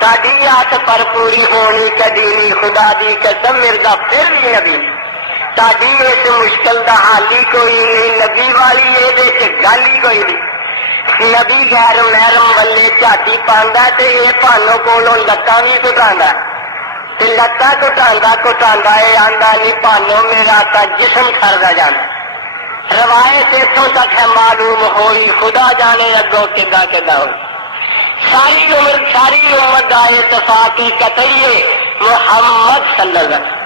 تاڈی آت پر پوری ہونی کدی نہیں، خدا دی قسم مرزا پھر بھی نبی تاڈی اس مشکل دا حال ہی کوئی نہیں، نبی والی یہ گل ہی کوئی نہیں۔ نبی غیر محرم والے جھاتی پاندا تے یہ پانوں کولوں لتاں بھی کٹاندا تے لتاں کٹاندا اے آندا نہیں پانوں میرا تا جسم کھردا جاندا۔ روایت اتوں تک ہے معلوم ہوئی، خدا جانے اگوں کدا ہوئی۔ ساری امت کا اتفاق قطعی محمد صلی اللہ علیہ وسلم،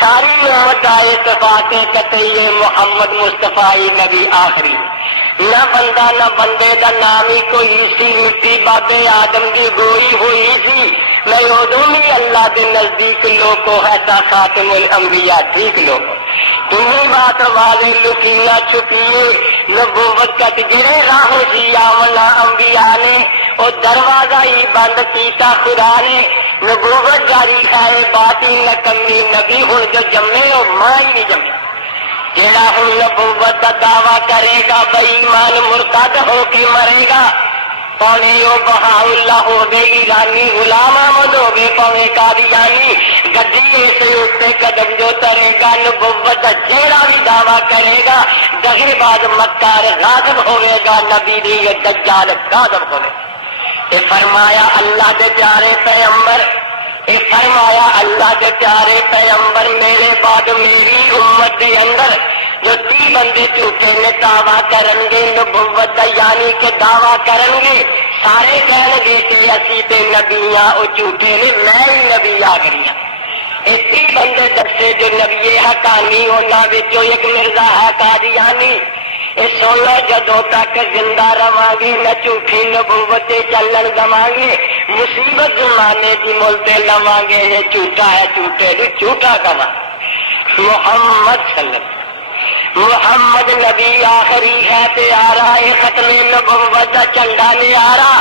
ساری امت کا اتفاق قطعی محمد مصطفیٰ نبی آخری، نہ بندہ نہ بندے دا نام ہی کوئی سی، مٹی بابے آدم دی گوئی ہوئی سی، میں ادوں بھی اللہ کے نزدیک لوگوں ہے تا خاتم الانبیاء ٹھیک لوگ تمہیں بات واضح لکینا چھپیے، نبوت کٹ گرے راہو جی آمنا انبیاء نے، وہ دروازہ ہی بند کیتا خدا نے، نبوت جاری ہے باطل نکمی نبی ہوں جو جمے وہ ماں ہی نہیں جمے، جڑا ہوں نبوت کا دعویٰ کرے گا بے ایمان مرتد ہو کے مرے گا، پونے وہ بہا اللہ ہو گئے ایرانی غلام احمد ہو گئے پونے قادیانی، گڈی سے اتنے قدم جو ترے گا نبوت کا جیڑا بھی دعویٰ کرے گا دہر بعد مکار غاضب ہوئے گا، نبی دی یہ دجال غاضب ہوئے۔ اے فرمایا اللہ کے پیارے پیغمبر، اے فرمایا اللہ کے پیارے پیغمبر میرے بعد میری امت کے اندر جو 30 بندے جھوٹے نے دعویٰ کریں گے نبوت کا، یعنی کہ دعویٰ کریں گے سارے کہنے گے کہ اسی تے نبی ہاں، وہ جھوٹے نے میں ہی نبی آخری ہاں۔ 30 بندے دسے جو نبی حقانی انہاں وچوں ایک مرزا ہے قادیانی، اے سونا جدوں تک زندہ رواں گے نہ جھوٹی نبوت چلن دواں گے، مصیبت زمانے کی ملتے لواں گے، یہ جھوٹا ہے جھوٹے دی جھوٹا کما۔ محمد صلی اللہ علیہ وسلم محمد نبی آخری ہے پیارا، اے ختم نبوت دا جھنڈا نیارا،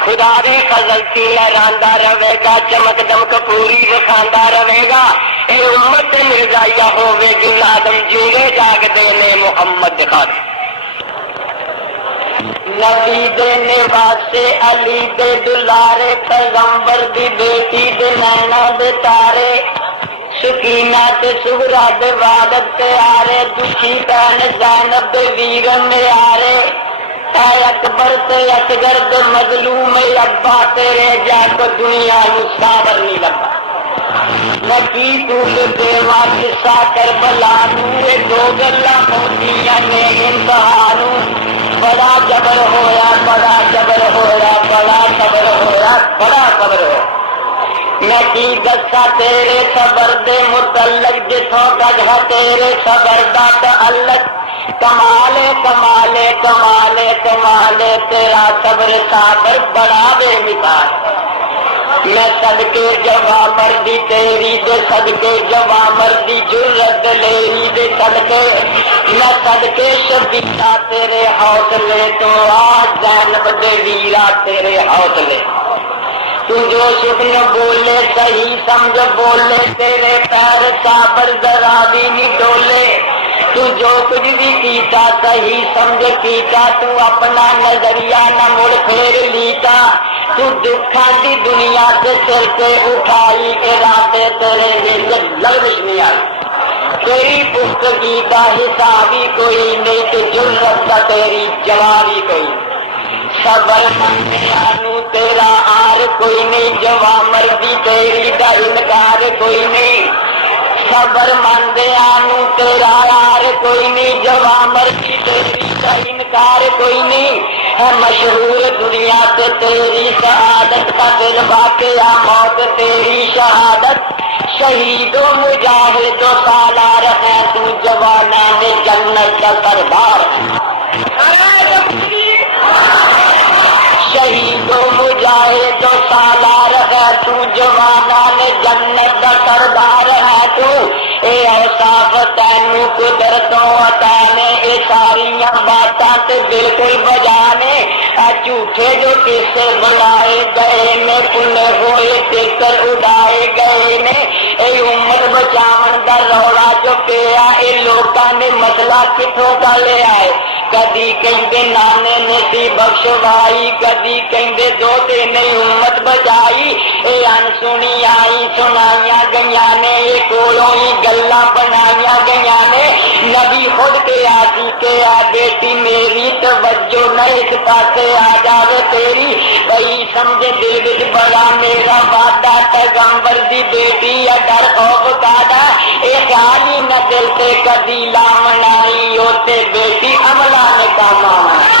خدا دے فضل تی لہراندا رہے گا، چمک دمک پوری وکھاندا رہے گا، اے امت مرزائیہ ہوے جن آدم جیوے جاگدے نے محمد دکھا دے۔ نبی دے نواسے علی دے دلارے، پیغمبر دی بیٹی دے نینا دے تارے، سکینہ تے سغرا دے وعدت تے آرے، دکھی بہن زینب دے ویر میارے، اے اکبر تے اصغر دے مظلوم ابا تیرے جا کو دنیا نو صابر نہیں لگا، نکی ٹوٹ دے واقصہ کربلا نو، اے دو گلاں ہوندیاں نے انتہا نو، بڑا جبر ہویا بڑا جبر ہویا بڑا صبر ہویا بڑا صبر ہویا، میں کی دسا تیرے صبر دے متعلق جتوں گجھا تیرے صبر دا تعلق، کمالے کمالے کمالے کمالے تیرا صبر صابر بڑا بے مثال، میں صدقے جوا مردی تیری دے صدقے جوا مردی جرت لیری دے صدقے، میں صدقے شبیتا تیرے حوصلے تو آج زینب دے ویرا تیرے حوصلے، تو جو سکن بولے صحیح سمجھ بولے، تیرے پیر صابر ذرا بھی نہیں ڈولے، تو جو کچھ بھی کیتا صحیح سمجھ کیتا، تو اپنا نظریہ نہ مڑ پھیر لیتا، تو دکھاں دی دنیا سے سر پہ اٹھائی، ارادے تیرے وچ لغزش نہیں آئی، تیری پختگی دا حساب ہی کوئی نہیں، تو جرت دا تیری جواب ہی کوئی نہیں، صبر منانو تیرا آر کوئی نہیں، جوا مردی تیری دا انکار کوئی نہیں، صبر ماندے آنو تیرا یار کوئی نہیں، جوان مرضی تیری کا انکار کوئی نہیں ہے، مشہور دنیا سے تیری سعادت کا دل واقعہ موت تیری شہادت، شہید و مجاہد و سالار ہے تو جوانان جنت کا سردار، شہید و مجاہد و سالار ہے تو جوانان جنت کا سردار ہے تو، اے اوصاف تینوں قدرتوں عطا نے، اے ساریاں باتاں تے بالکل بجانے، اے جھوٹے جو قصے بنائے گئے نے، کھلے ہوئے تیتر اڑائے گئے نے، اے امت بچاون دا رولا جو پیا، اے لوکاں نے مسئلہ کتھوں کا لے آئے، کدی کہندے نانے نے سی بخشوائی، کدی کہندے دوتے نے امت بچائی، اے انسنی آئی سنائیاں گئیاں نے، اے کولوں ہی گلاں بنائیاں گئیاں نے، نبی خود کے آسی کے آ بیٹی میری توجہ نہ اس پاسے آ جاوے تیری، بھئی سمجھ دل وچ بڑا میرا وعدہ پیغمبر دی بیٹی یا ڈر خوف کادا، اے خیال ہی نہ دل تے کدی لا منائی، اوتے بیٹی عملہ نے کام آنا،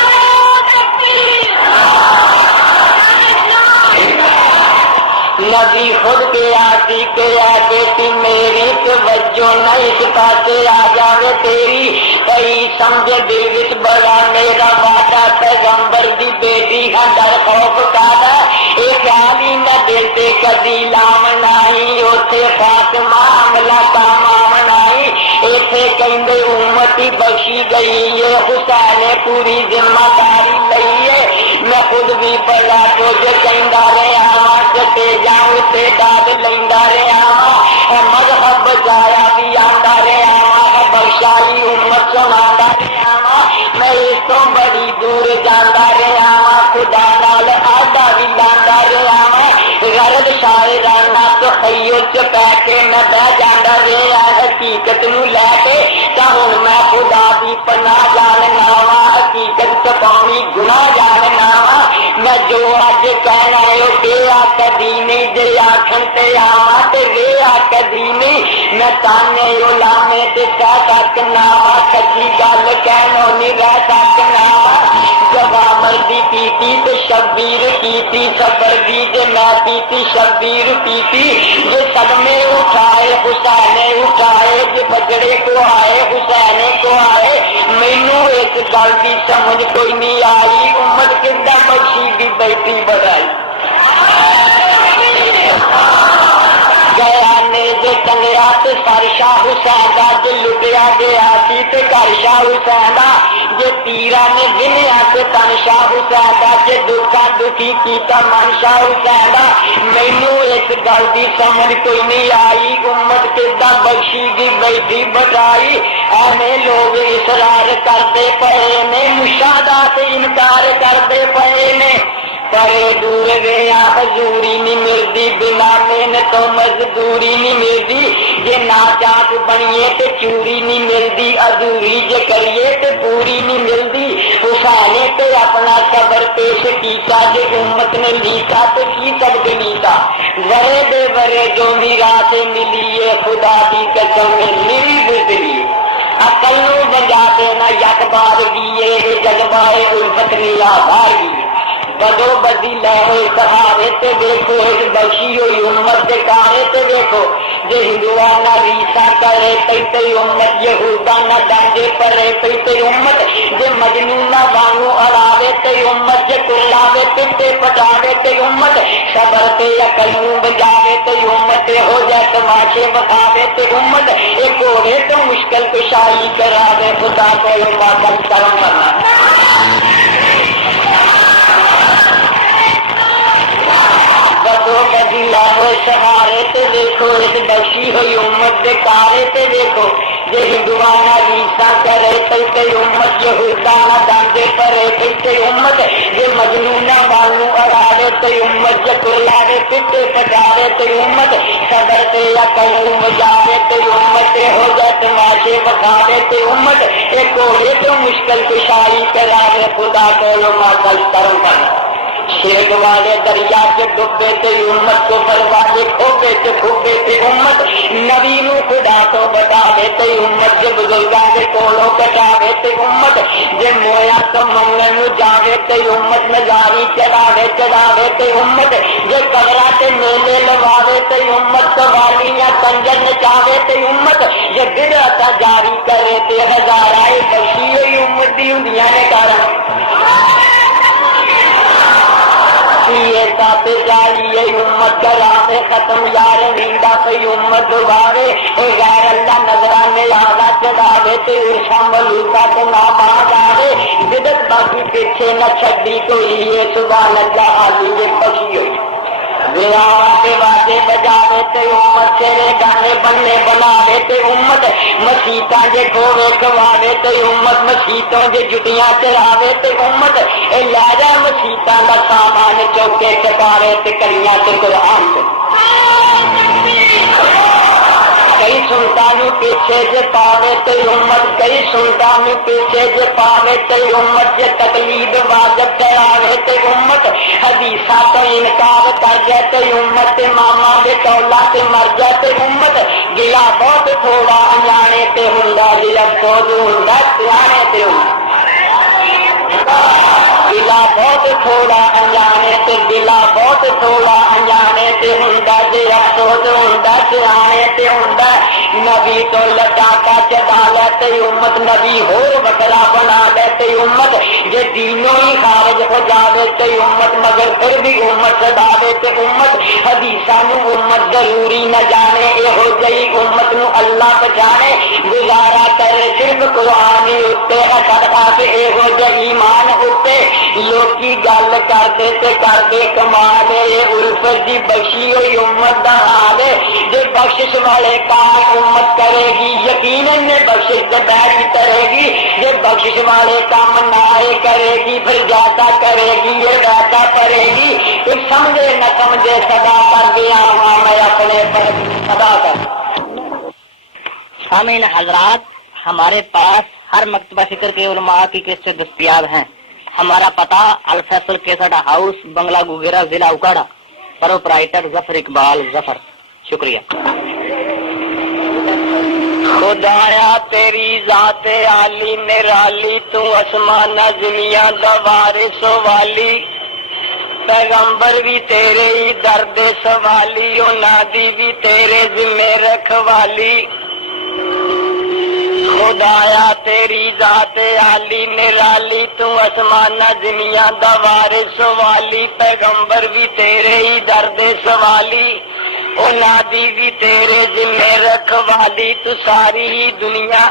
نبی خود کے آسی کے آ بیٹی میری توجہ نہ اس پاسے آ جاوے تیری، کئی سمجھ دل وچ بڑا میرا وعدہ پیغمبر دی بیٹی ہاں ڈر خوف کادا، اے خیال ہی نہ دل تے کدی لا منائی، اوتھے فاطمہ عملہ کام منائی، ایتھے کہندے امتی بخشی گئی ہے، حسین پوری ذمہ داری لئی ہے، میں خود بھی بڑا کچھ کہندا رہا تے جاؤ تے داد لیندا رہا، مذہب بچایا بھی آندا رہا، بخشائی امت سنادا رہا، میں اس تو بڑی دور جاندا رہا، خدا نال آدھا بھی لاندا رہا، غرض شاعرانہ تو خیال چ پہ کے میں بہ جاندا رہا، حقیقت نو لے کے تا ہن میں خدا دی پناہ جاننا وا، حقیقت چھپاونی گناہ جاننا وا، میں جو اج کہنا ہے او کیا کدی نہیں، جے آکھن تے آواں تے ویا کدی نہیں، میں تانے علماء تے کہہ سکنا وا، سچی گل کہنوں نہیں رہ سکنا وا، جوا مرضی کیتی تے شبیر کیتی، صبر دی جے میں کیتی شبیر کیتی، جے صدمے اٹھائے حسین اٹھائے، جے بجڑے کو آئے حسین کو آئے، مینوں اس گل دی سمجھ کوئی نہیں آئی، امت کدا بخشی دی بیٹی بڑائی، گیا نے جے ٹنگیا تے سر شاہ حسین دا، جے لٹیا گیا سی تے گھر شاہ حسین دا، جے تیرا نے گنیا تے تن شاہ حسین دا، جے دکھاں دکھی کیتا من شاہ حسین دا، مینوں اس گل دی سمجھ کوئی نہیں آئی، امت کدا بخشی دی بیٹی بچائی، ایویں لوگ اصرار کرتے پئے نے، مشاہدات انکار کرتے پئے نے، پرے دور گیا حضوری نہیں ملتی، بنا محنت تو مزدوری نہیں ملتی، جے ناچاک بنیے تے چوری نہیں ملتی، ادھوری جے کریے تے پوری نہیں ملتی، حسین تے اپنا صبر پیش کیتا، جے امت نے لیتا تو کی سب کے لیتا، ورے بے ورے جو میراث ملی ہے، خدا دی قسم میری گزری، عقل نو بجا دینا یک بار گیے، جذبائے الفت نیا بار گیے، بدو بدی لے ہوئے سہارے تے دیکھو، بخشی ہوئی امت کے کارے تے دیکھو، جے ہندوانہ ریسا کرے تے امت، یہودانہ ڈانجے پرے تے امت، جے مجنونہ وانو اڑاوے تے امت، جے کلاوے پتے پٹاوے تے امت، صبر تے عقل بجاوے تے امت، ہو جائے تماشے بکھاوے تے امت، ایک گھوڑے تو مشکل کشائی کراوے، خدا کو ماتم کرم کرنا، بدو بدی لاہو سہارے تے دیکھو، اس بخشی ہوئی امت دے کارے تے دیکھو، جے ہندوانہ ریسا کرے تے امت، یہودانہ ڈانڈے پرے تے امت، جے مجنونہ وانو اڑاوے تے امت، جے کلاوے پتے پٹاوے تے امت، صبر تے عقل بجاوے تے امت، ہو جائے تماشے بکھاوے تے امت، ایک گھوڑے تو مشکل کشائی کراوے، خدا کو ماتل کرم کرنا، شرک والے دریا چ ڈبے تے امت کو والے کھوبے تے کھوبے تے امت نبی نو خدا تو بتاوے تے امت جے بزرگاں دے کولوں کٹاوے تے امت جے مویا تو منگن نو جاوے تے امت نظاری چڑھاوے تے امت جے قبراں تے میلے لواوے تے امت قوالیاں کنجر نچاوے تے امت جے بدعت جاری کرے تے ہزاراں بخشی ہوئی امت دی ہوندیاں نے کارا سات جاری امت کرام ختم یار نیندہ پی امت دوارے غیر اللہ نظرانے آدھا چڑھاوے تے شامل کا تو نہ باز آوے بدت باقی پیچھے نہ چھڈی کوئی یہ سبحان اللہ علی یہ خوشی ہوئی واجے بجاوے تے امت تیرے گانے بننے بناوے تے امت مسیتاں جے کھوے کھواوے تے امت مسیتوں جے جٹیاں چڑھاوے تے امت اے لاجا مسیتاں دا سامان چوکے چکاوے تے کریاں تے قرآن تے کئی سلطانوں پیچھے جے پاوے تے امت کئی سلطانوں پیچھے جے پاوے تے امت جے تقلید واجب کراوے تے امت حدیثاں تو انکار کر جائے تے امت ماما دے تولا تے مر جائے تے امت گلا بہت تھوڑا انجانے تے ہوندا جی افسوس ہوندا سیانے تے گلا بہت تھوڑا انجانے تے گلا بہت تھوڑا انجانے تے ہوندا جی افسوس ہوندا سیانے تے ہوندا نبی تو لٹاکا چڑھا لیتے امت نبی ہور بکرا بنا لیتے امت جے دینوں ہی خارج ہو جاوے تے امت مگر پھر بھی امت چڑھاوے تے امت حدیثاں نو امت ضروری نہ جانے اے ہو جئی امت نو اللہ پہچانے گزارا کرے صرف قرآن اتے اثر خاص اے ہو جئی ایمان اتے لوکی گل کردے تے کردے کمال اے الفت دی بخشی ہوئی امت دا حال جے بخشش والے کام امت کرے گی یقیناً نے بخشش سے بیری کرے گی یہ بخشش والے کام نہ کرے گی پھر جاتا کرے گی یہ ویسا کرے گی تو سمجھے نہ سمجھے صدا کر دیا ہاں میں اپنے پر صدا کر. سامعین حضرات ہمارے پاس ہر مکتبہ فکر کے علماء کی کیسٹ دستیاب ہیں. ہمارا پتہ الفیصل کیسٹ ہاؤس بنگلہ گوگیرا ضلع اکاڑا پروپرائٹر ظفر اقبال ظفر. شکریہ. خدایا تیری ذات عالی نرالی تو اسمان زمیاں دا وارث والی پیغمبر بھی تیرے ہی درد سوالی او نادی بھی تیرے ذمہ رکھوالی. خدایا تیری ذات عالی نرالی تو اسمان زمیاں دا وارث والی پیغمبر بھی تیرے ہی درد سوالی او نادی بھی تیرے ذمہ رکھوالی. تو ساری ہی دنیا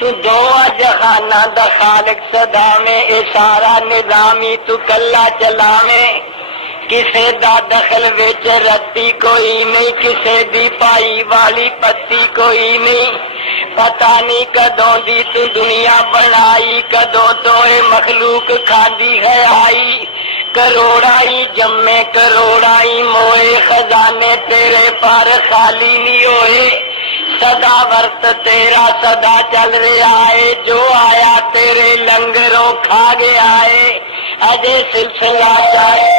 تو دو جہاناں دا خالق صدا میں اے سارا نظامی تو کلا چلاویں کسے دا دخل وچ رتی کوئی نہیں کسے دی پائی والی پتی کوئی نہیں. پتہ نہیں کدوں دی تو دنیا بنائی کدوں تو اے مخلوق کھاندی ہے آئی کروڑائی جمے کروڑائی موئے خزانے تیرے پر خالی نہیں ہوئے. سدا ورت تیرا سدا چل رہا ہے جو آیا تیرے لنگروں کھا گیا ہے اجے سلسلہ چاہے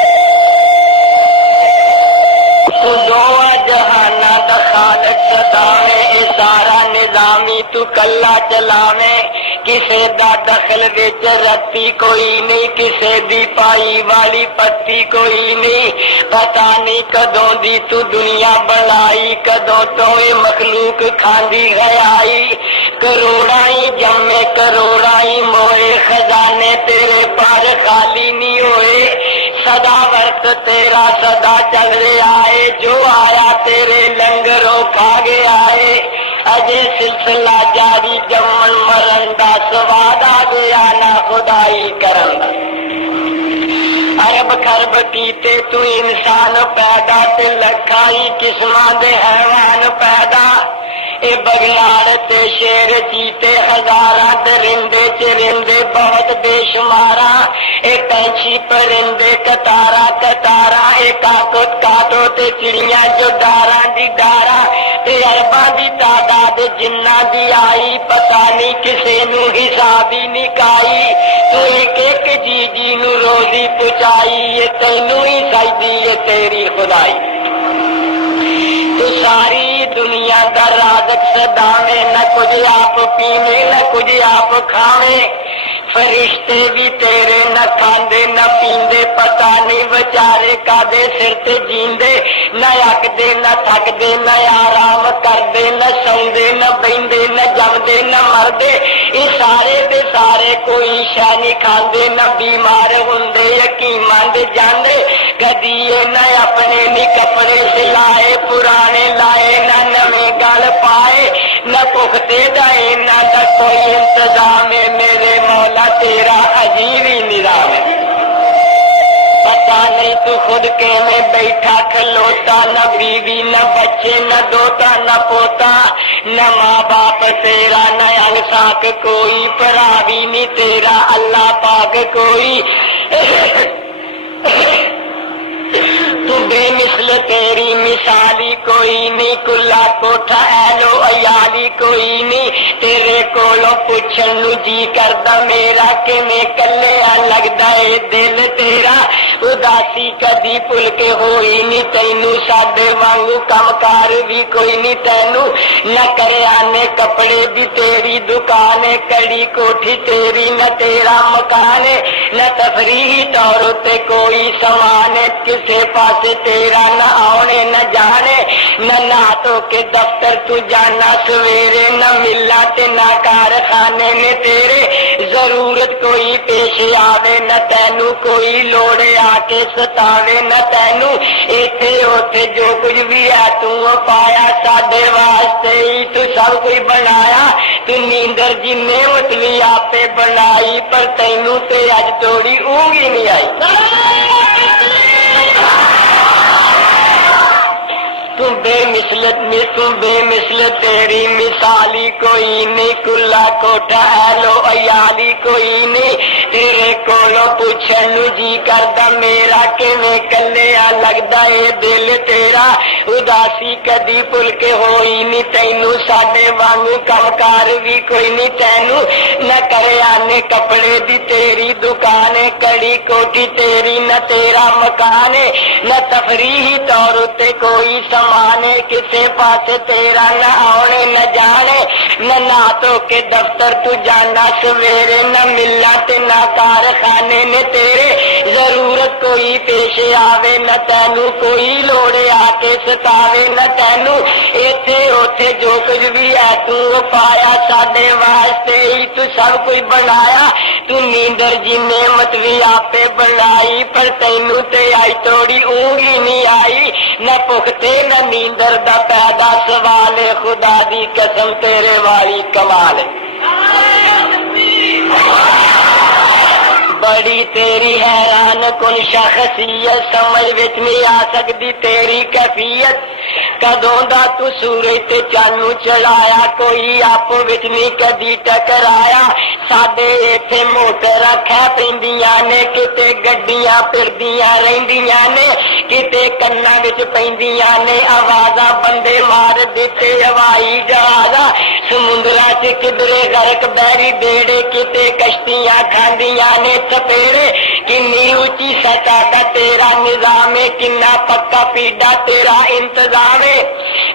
تو دو جہانا دا خالق ستاویں اے سارا نظامی تو کلا چلاویں کسے دا دخل وچ رتی کوئی نہیں کسے دی پائی والی پتی کوئی نہیں. پتہ نہیں کدوں دی تو دنیا بنائی کدوں تو اے مخلوق کھاندی گیائی کروڑائی جمے کروڑائی موئے خزانے تیرے پر خالی نہیں ہوئے. سدا ورت تیرا سدا چل رہا ہے جو آیا تیرے لنگروں کھا گیا ہے اجے سلسلہ جاری جمن مرن دا سواد آ گیا نہ خدائی کرن. ارب خرب کیتے تو انسان پیدا تے لکھائی قسماں دے حیوان پیدا اے بگیاڑ تے شیر چیتے ہزاراں درندے چرندے بہت بے شمارا، اے پنچھی پرندے کتارا کتارا، اے کاٹو تے چڑیاں جو ڈاراں دی ڈارا، تے ارباں دی تعداد جنہ دی آئی، پتہ نہیں کسے نو حساب ہی نکائی، تو ایک ایک جی نو روزی پہنچائی، یہ تینوں ہی سجدی ہے تیری خدائی، تو ساری دنیا دا رازق سداویں، نہ کچھ آپ پیویں نہ کچھ آپ کھاویں، فرشتے بھی تیرے نہ کھاندے نہ پیندے، پتہ نہیں بچارے کادے سر تے جیندے، نہ اکدے نہ تھکدے نہ آرام کردے، نہ سوندے نہ بہندے نہ جمدے نہ مردے، یہ سارے دے سارے کوئی شے نہیں کھاندے، نہ بیمار ہوندے یقیمان دے جاندے، کدی یہ نہ اپنے نی کپڑے سلائے پرانے لائے، نہ نویں گل پائے، نہ پختے دائے نہ کوئی انتظام ہے، میرے مولا تیرا عجیب ہی نظام ہے، پتہ نہیں تو خود کے میں بیٹھا کھلوتا، نہ بیوی نہ بچے نہ دوتا نہ پوتا، نہ ماں باپ تیرا نہ انساک کوئی، پرا بھی نہیں تیرا اللہ پاک کوئی، تو بے مثل تیری مثالی کوئی نہیں، کلا کوٹھا ایلو عیالی کوئی نہیں، تیرے کولوں پوچھن نو جی کردا میرا کہ میں کلے لگدا اے دل تیرا، اداسی کدی بھل کے ہوئی نہیں تینوں، ساڈے وانگو کم کار بھی کوئی نہیں تینوں، نہ کریانے کپڑے بھی تیری دکان، کڑی کوٹھی تیری نہ تیرا مکان، نہ تفریحی طور تے کوئی سامان، کسے پاسے تیرا نہ آنے نہ جانے، نہ ناتوں کے دفتر تو جانا سویرے، نہ ملا تے نہ کارخانے نے تیرے، ضرورت کوئی پیش آوے نہ تینوں، کوئی لوڑے آ کے ستاوے نہ تینوں، ایتھے اوتھے جو کچھ بھی ہے تو پایا ساڈے واسطے ہی تو سب کچھ بنایا، تو نیندر جی نعمت بھی آپے بنائی، پر تینوں تے اج توڑی اونگ ہی نہیں آئی، تم بے مثل تیری مثالی کوئی نہیں، کلا کوٹھا ایلو عیالی کوئی نہیں، تیرے کولوں پوچھن نو جی کردا میرا کہ میں کلے لگدا اے دل تیرا، اداسی کدی بھل کے ہوئی نہیں تینوں، ساڈے وانگو کم کار بھی کوئی نہیں تینوں، نہ کریانے کپڑے دی تیری دکان، کڑی کوٹھی تیری نہ تیرا مکان، نہ تفریحی طور تے کوئی سامان، کسے پاس تیرا نہ آنے نہ جانے، نہ ناتوں کے دفتر تو جانا سویرے، نہ ملا تے نہ کارخانے نے تیرے، ضرورت کوئی پیش آوے نہ تینوں، کوئی لوڑے آ کے ستاوے نہ تینوں، ایتھے اوتھے جو کچھ بھی ہے تو پایا ساڈے واسطے ہی تو سب کچھ بنایا، تو نیندر جی نعمت بھی آپے بنائی، پر تینوں تے آئی توڑی اونگ ہی نہیں آئی، نہ پختے نہ نیندر دا پیدا سوال، خدا دی قسم تیرے والی کمال، بڑی تیری حیران کن شخصیت، سمجھ وچ نہیں آ سکتی تیری کیفیت، کدوں دا تو سورج تے چانوں چڑھایا، کوئی آپ وچ نہیں کدی ٹکرایا، ساڈے ایتھے موٹر کھا پیندیاں نے، کتے گڈیاں پھردیاں رہندیاں نے، کتے کناں وچ پیندیاں نے آوازاں، بندے مار دتے ہوائی جہازاں، سمندراں چ کدرے غرق بحری بیڑے، کتے کشتیاں کھاندیاں نے چپیڑے، کنی اونچی سطح دا تیرا نظام ہے، کنا پکا پیڈا تیرا انتظام ہے،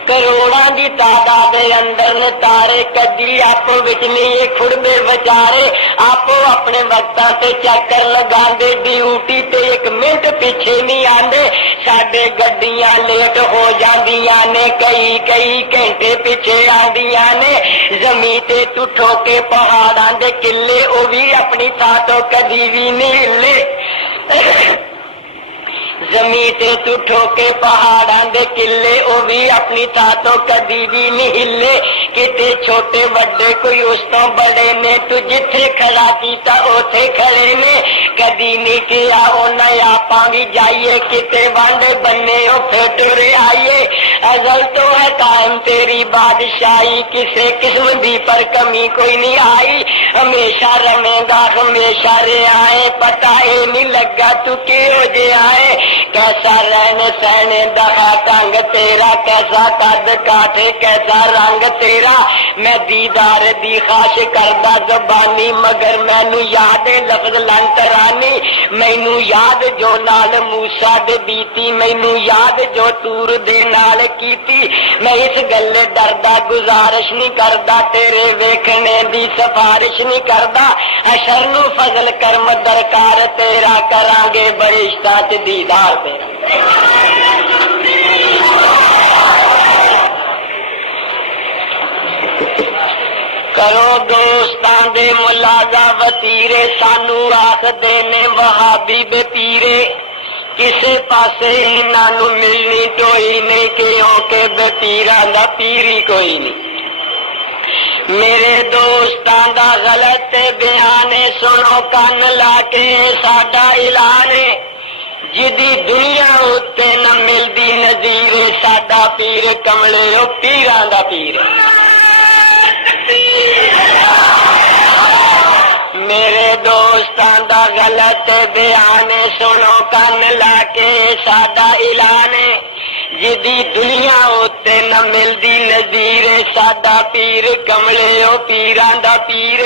کروڑاں دی تعداد اندر تارے، کدی آپ وچ نہیں کھڑدے وچارے، آپ اپنے وقتاں تے چکر لگاندے، ڈیوٹی تے ایک منٹ پیچھے نہیں آندے، ساڈے گڈیاں لیٹ ہو جاندیاں نے، کئی گھنٹے پیچھے آندیاں نے، زمین تے تو ٹھوکے پہاڑاں دے قلعے، او بھی اپنی تھاں تو کدی بھی نہیں ہلے، زمین تے تو ٹھوکے پہاڑاں دے قلعے، او بھی اپنی تھاں تو کدی بھی نہیں ہلے، کتے چھوٹے وڈے کوئی اس تو بڑے نے، تو جتھے کھڑا کیتا اوتھے کھڑے نے، کدی نہیں کیا انہاں آپاں بھی جائیے، کتے وانڈے بننے او پھر ٹرے آئیے، ازل تو ہے قائم تیری بادشاہی، کسے قسم دی پر کمی کوئی نہیں آئی، ہمیشہ رہے گا ہمیشہ رہے پتا ہی نہیں لگا تو کیوں جے آئے کیسا رہن سہنے دہا ٹنگ تیرا کیسا قد کاٹے کیسا رنگ تیرا میں دیدار دی خواہش کردہ زبانی مگر مینو یاد لفظ لنٹرانی مینو یاد جو نال موسیٰ دے بیتی مینو یاد جو تور دے نال کیتی میں اس گلے ڈردا گزارش نہیں کردا تیرے ویکھنے دی سفارش نہیں کردا حشر نو فضل کرم درکار تیرا کران گے برشتہ تے دیدار تیرا کرو دوستان دے ملازہ وطیرے سانو آخ دینے وہابی بے پیرے کسے پاسے انہاں نو ملنی کوئی نہیں کیونکہ بے پیراں دا پیری کوئی نہیں میرے دوستان دا غلط بیان سنو کان لا کے ساڈا اعلان جدی دنیا اتے نہ ملدی نظیر ساڈا پیر کملے او پیراں دا پیر میرے دوستان دا غلط بیان سنو کان لا کے ساڈا اعلان جدی دنیا اتے نہ ملدی نظیر ساڈا پیر کملے او پیراں دا پیر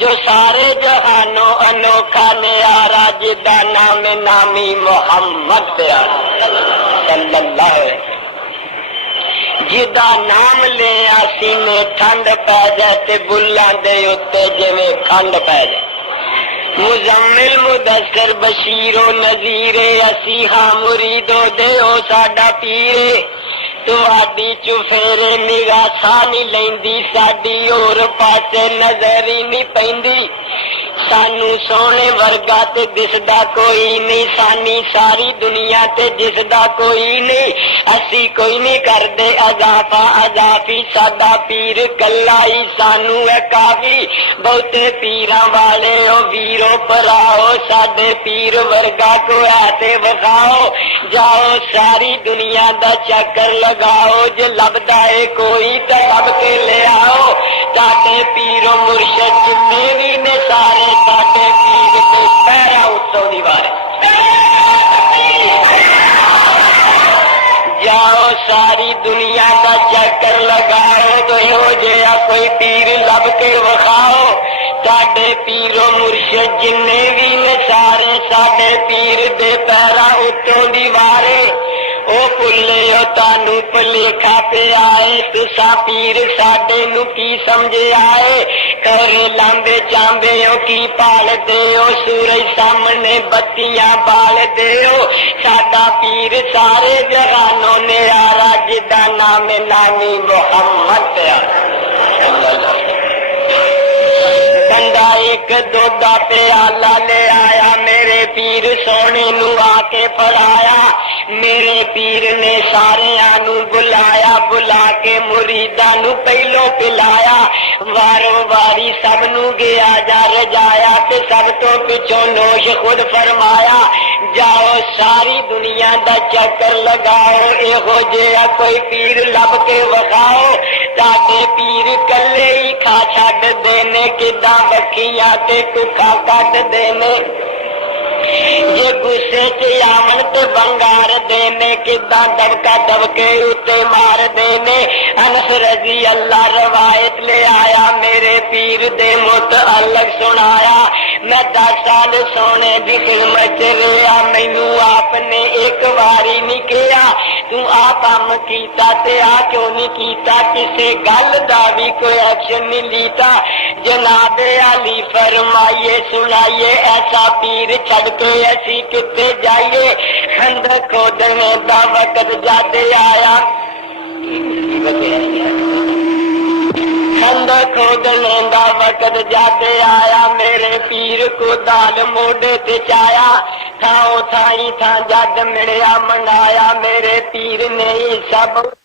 جو سارے جہانوں انوکھا نیارا جدا نام نامی محمد پیارا صلی اللہ علیہ وسلم جدا نام لے آسی میں ٹھنڈ پہ جائے تے بلاں دے اتے جویں کھنڈ پہ جائے مزمل مدثر بشیر و نذیر اسی ہاں مریدو دے او ساڈا پیر تواڈی چفیرے نگاہ سا نہیں لیندی ساڈی اور پاسے نظر ہی نہیں پیندی سانو سونے ورگا تے دسدا کوئی نہیں سانی ساری دنیا تے جسدا کوئی نہیں اسی کوئی نہیں کردے اضافہ اضافی ساڈا پیر کلا ہی سانو ہے کافی بہتے پیراں والے او ویرو پراؤ ساڈے پیر ورگا کو آتے وکھاؤ جاؤ ساری دنیا دا چکر لگاؤ جو لبدا ہے کوئی تے لب کے لے آؤ ساڈے پیر و مرشد جنے بھی نے سارے ساڈے پیر کے پیرا اتوں دی وار جاؤ ساری دنیا کا چکر لگاؤ تو ہو جیا کوئی پیر لب کے وکھاؤ ساڈے پیر و مرشد جنے بھی نے سارے ساڈے پیر دے پیرا اتوں دی وارے او پلے او تانو پلیکھا پہ آئے تسا پیر ساڈے نو کی سمجھے آئے کرے لامبے چامبے او کی پال دے او سورج سامنے بتیاں بال دے او ساڈا پیر سارے جہانوں نے آرا جدا نام نامی محمد ڈنڈا ایک دودا پیالہ لے آیا میرے پیر سونے نو آ کے پڑھایا میرے پیر نے سارے آنو بلایا بلا کے مریداں نو پہلو پلایا وارو واری سب نو گیا جا رجایا تے سب تو پچھوں نوش خود فرمایا جاؤ ساری دنیا دا چکر لگاؤ اے ہو جیا کوئی پیر لب کے وکھاؤ ساڈے پیر کلے ہی کھا چھڈ دینے کداں بکھیاں تے ککھا کٹ دینے جے غصے چ آمن تے بنگار دینے کداں دبکا دبکے اتے مار دینے انس رضی اللہ روایت لے آیا میرے پیر دے متعلق سنایا میں 10 سال سونے دی خدمت رہیا مینوں آپ نے ایک واری نہیں کہیا تو آ کام کیتا تے آ کیوں نہیں کیتا کسے گل دا بھی کوئی ایکشن نہیں لیتا جناب علی فرمائیے سنائیے ایسا پیر چھڑ کے اسی کتے جائیے خندق کھودنے دا وقت جاتے آیا خندق کھودنے دا وقت جاتے آیا میرے پیر کو دال موڈے تے چایا تھاؤ تھائی تھا جد مڑیا منگایا میرے پیر نے سب